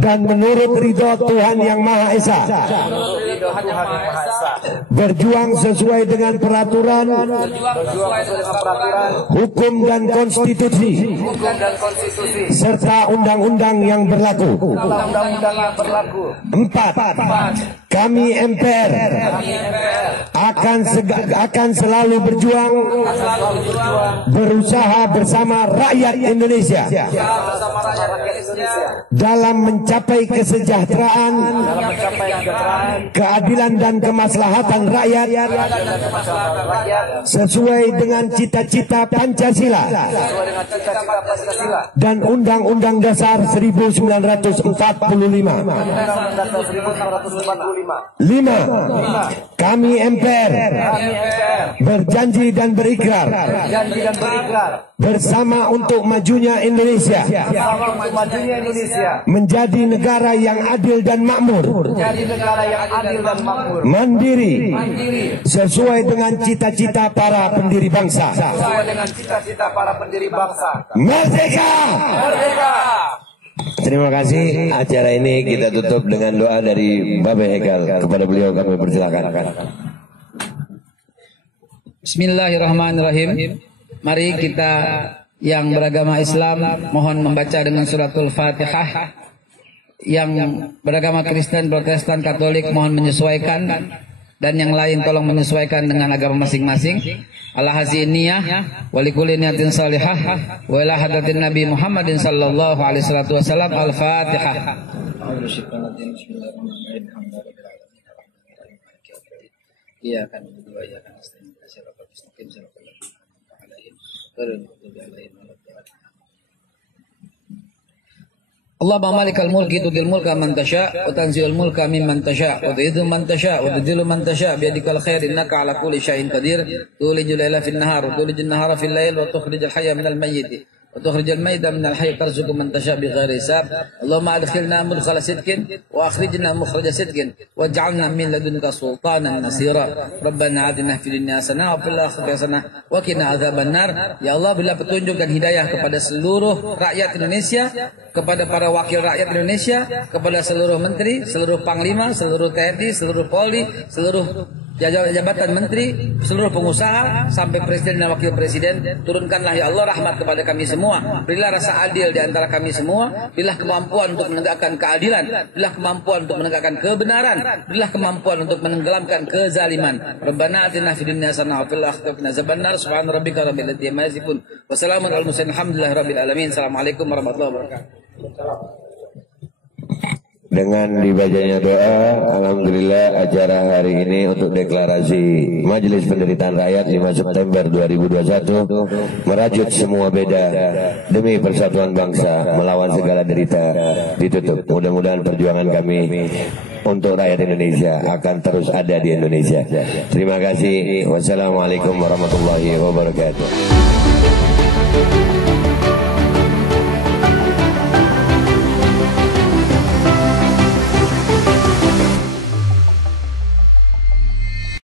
dan menurut ridho Tuhan Yang Maha Esa, berjuang sesuai dengan peraturan, hukum dan konstitusi, serta undang-undang yang berlaku. 4. Kami MPR akan selalu berjuang, berusaha bersama rakyat Indonesia dalam mencapai kesejahteraan, keadilan dan kemaslahatan rakyat sesuai dengan cita-cita Pancasila dan Undang-Undang Dasar 1945. 5. Kami MPR berjanji dan berikrar bersama untuk majunya Indonesia menjadi negara yang adil dan makmur, mandiri, sesuai dengan cita-cita para pendiri bangsa. Merdeka! Terima kasih. Acara ini kita tutup dengan doa dari Babe Hekal. Kepada beliau kami persilakan. Bismillahirrahmanirrahim. Mari kita yang beragama Islam mohon membaca dengan suratul Fatihah. Yang beragama Kristen, Protestan, Katolik mohon menyesuaikan, dan yang lain tolong menyesuaikan dengan agama masing-masing. Ala haziniyah wa likulli niyatin salihah wa ila hadratin Nabi Muhammadin sallallahu alaihi wasallam. Al-Fatihah. Iya kan dua ya kan Allahumma malikal mulki tutil mulka man tasha wa tanzi'ul mulka mimman tasha wa tu'izzu man tasha wa tudhillu man tasha bi yadikal khair innaka ala kulli syai'in qadir tulijul laila fil nahar wa tulijul nahara fil lail wa tukhrijul hayya minal mayyit wa tukhrijul mayyita minal hayy tarzuqu man tasha bi ghairi hisab. Allahumma adkhilna mudkhala sidqin wa akhrijna mukhraja sidqin waj'alna min ladunka sultanan nasira. Rabbana atina fid dunya hasanah wa fil akhirati hasanah wa qina adzabannar. Ya Allah, bila petunjuk dan hidayah kepada seluruh rakyat Indonesia, kepada para wakil rakyat Indonesia, kepada seluruh menteri, seluruh panglima, seluruh TNI, seluruh Polri, seluruh jabatan menteri, seluruh pengusaha, sampai presiden dan wakil presiden. Turunkanlah ya Allah rahmat kepada kami semua. Berilah rasa adil di antara kami semua. Berilah kemampuan untuk menegakkan keadilan. Berilah kemampuan untuk menegakkan kebenaran. Berilah kemampuan untuk menenggelamkan kezaliman. Rabbana atina fid dunya hasanah wa fil akhirati hasanah. Subhana rabbika rabbil izzati amma yasifun. Wassalamun alal mursalin. Alhamdulillahi rabbil alamin. Assalamualaikum warahmatullahi wabarakatuh. Dengan dibacanya doa, alhamdulillah acara hari ini untuk deklarasi Majelis Penderitaan Rakyat 5 September 2021 merajut semua beda demi persatuan bangsa melawan segala derita ditutup. Mudah-mudahan perjuangan kami untuk rakyat Indonesia akan terus ada di Indonesia. Terima kasih. Wassalamualaikum warahmatullahi wabarakatuh.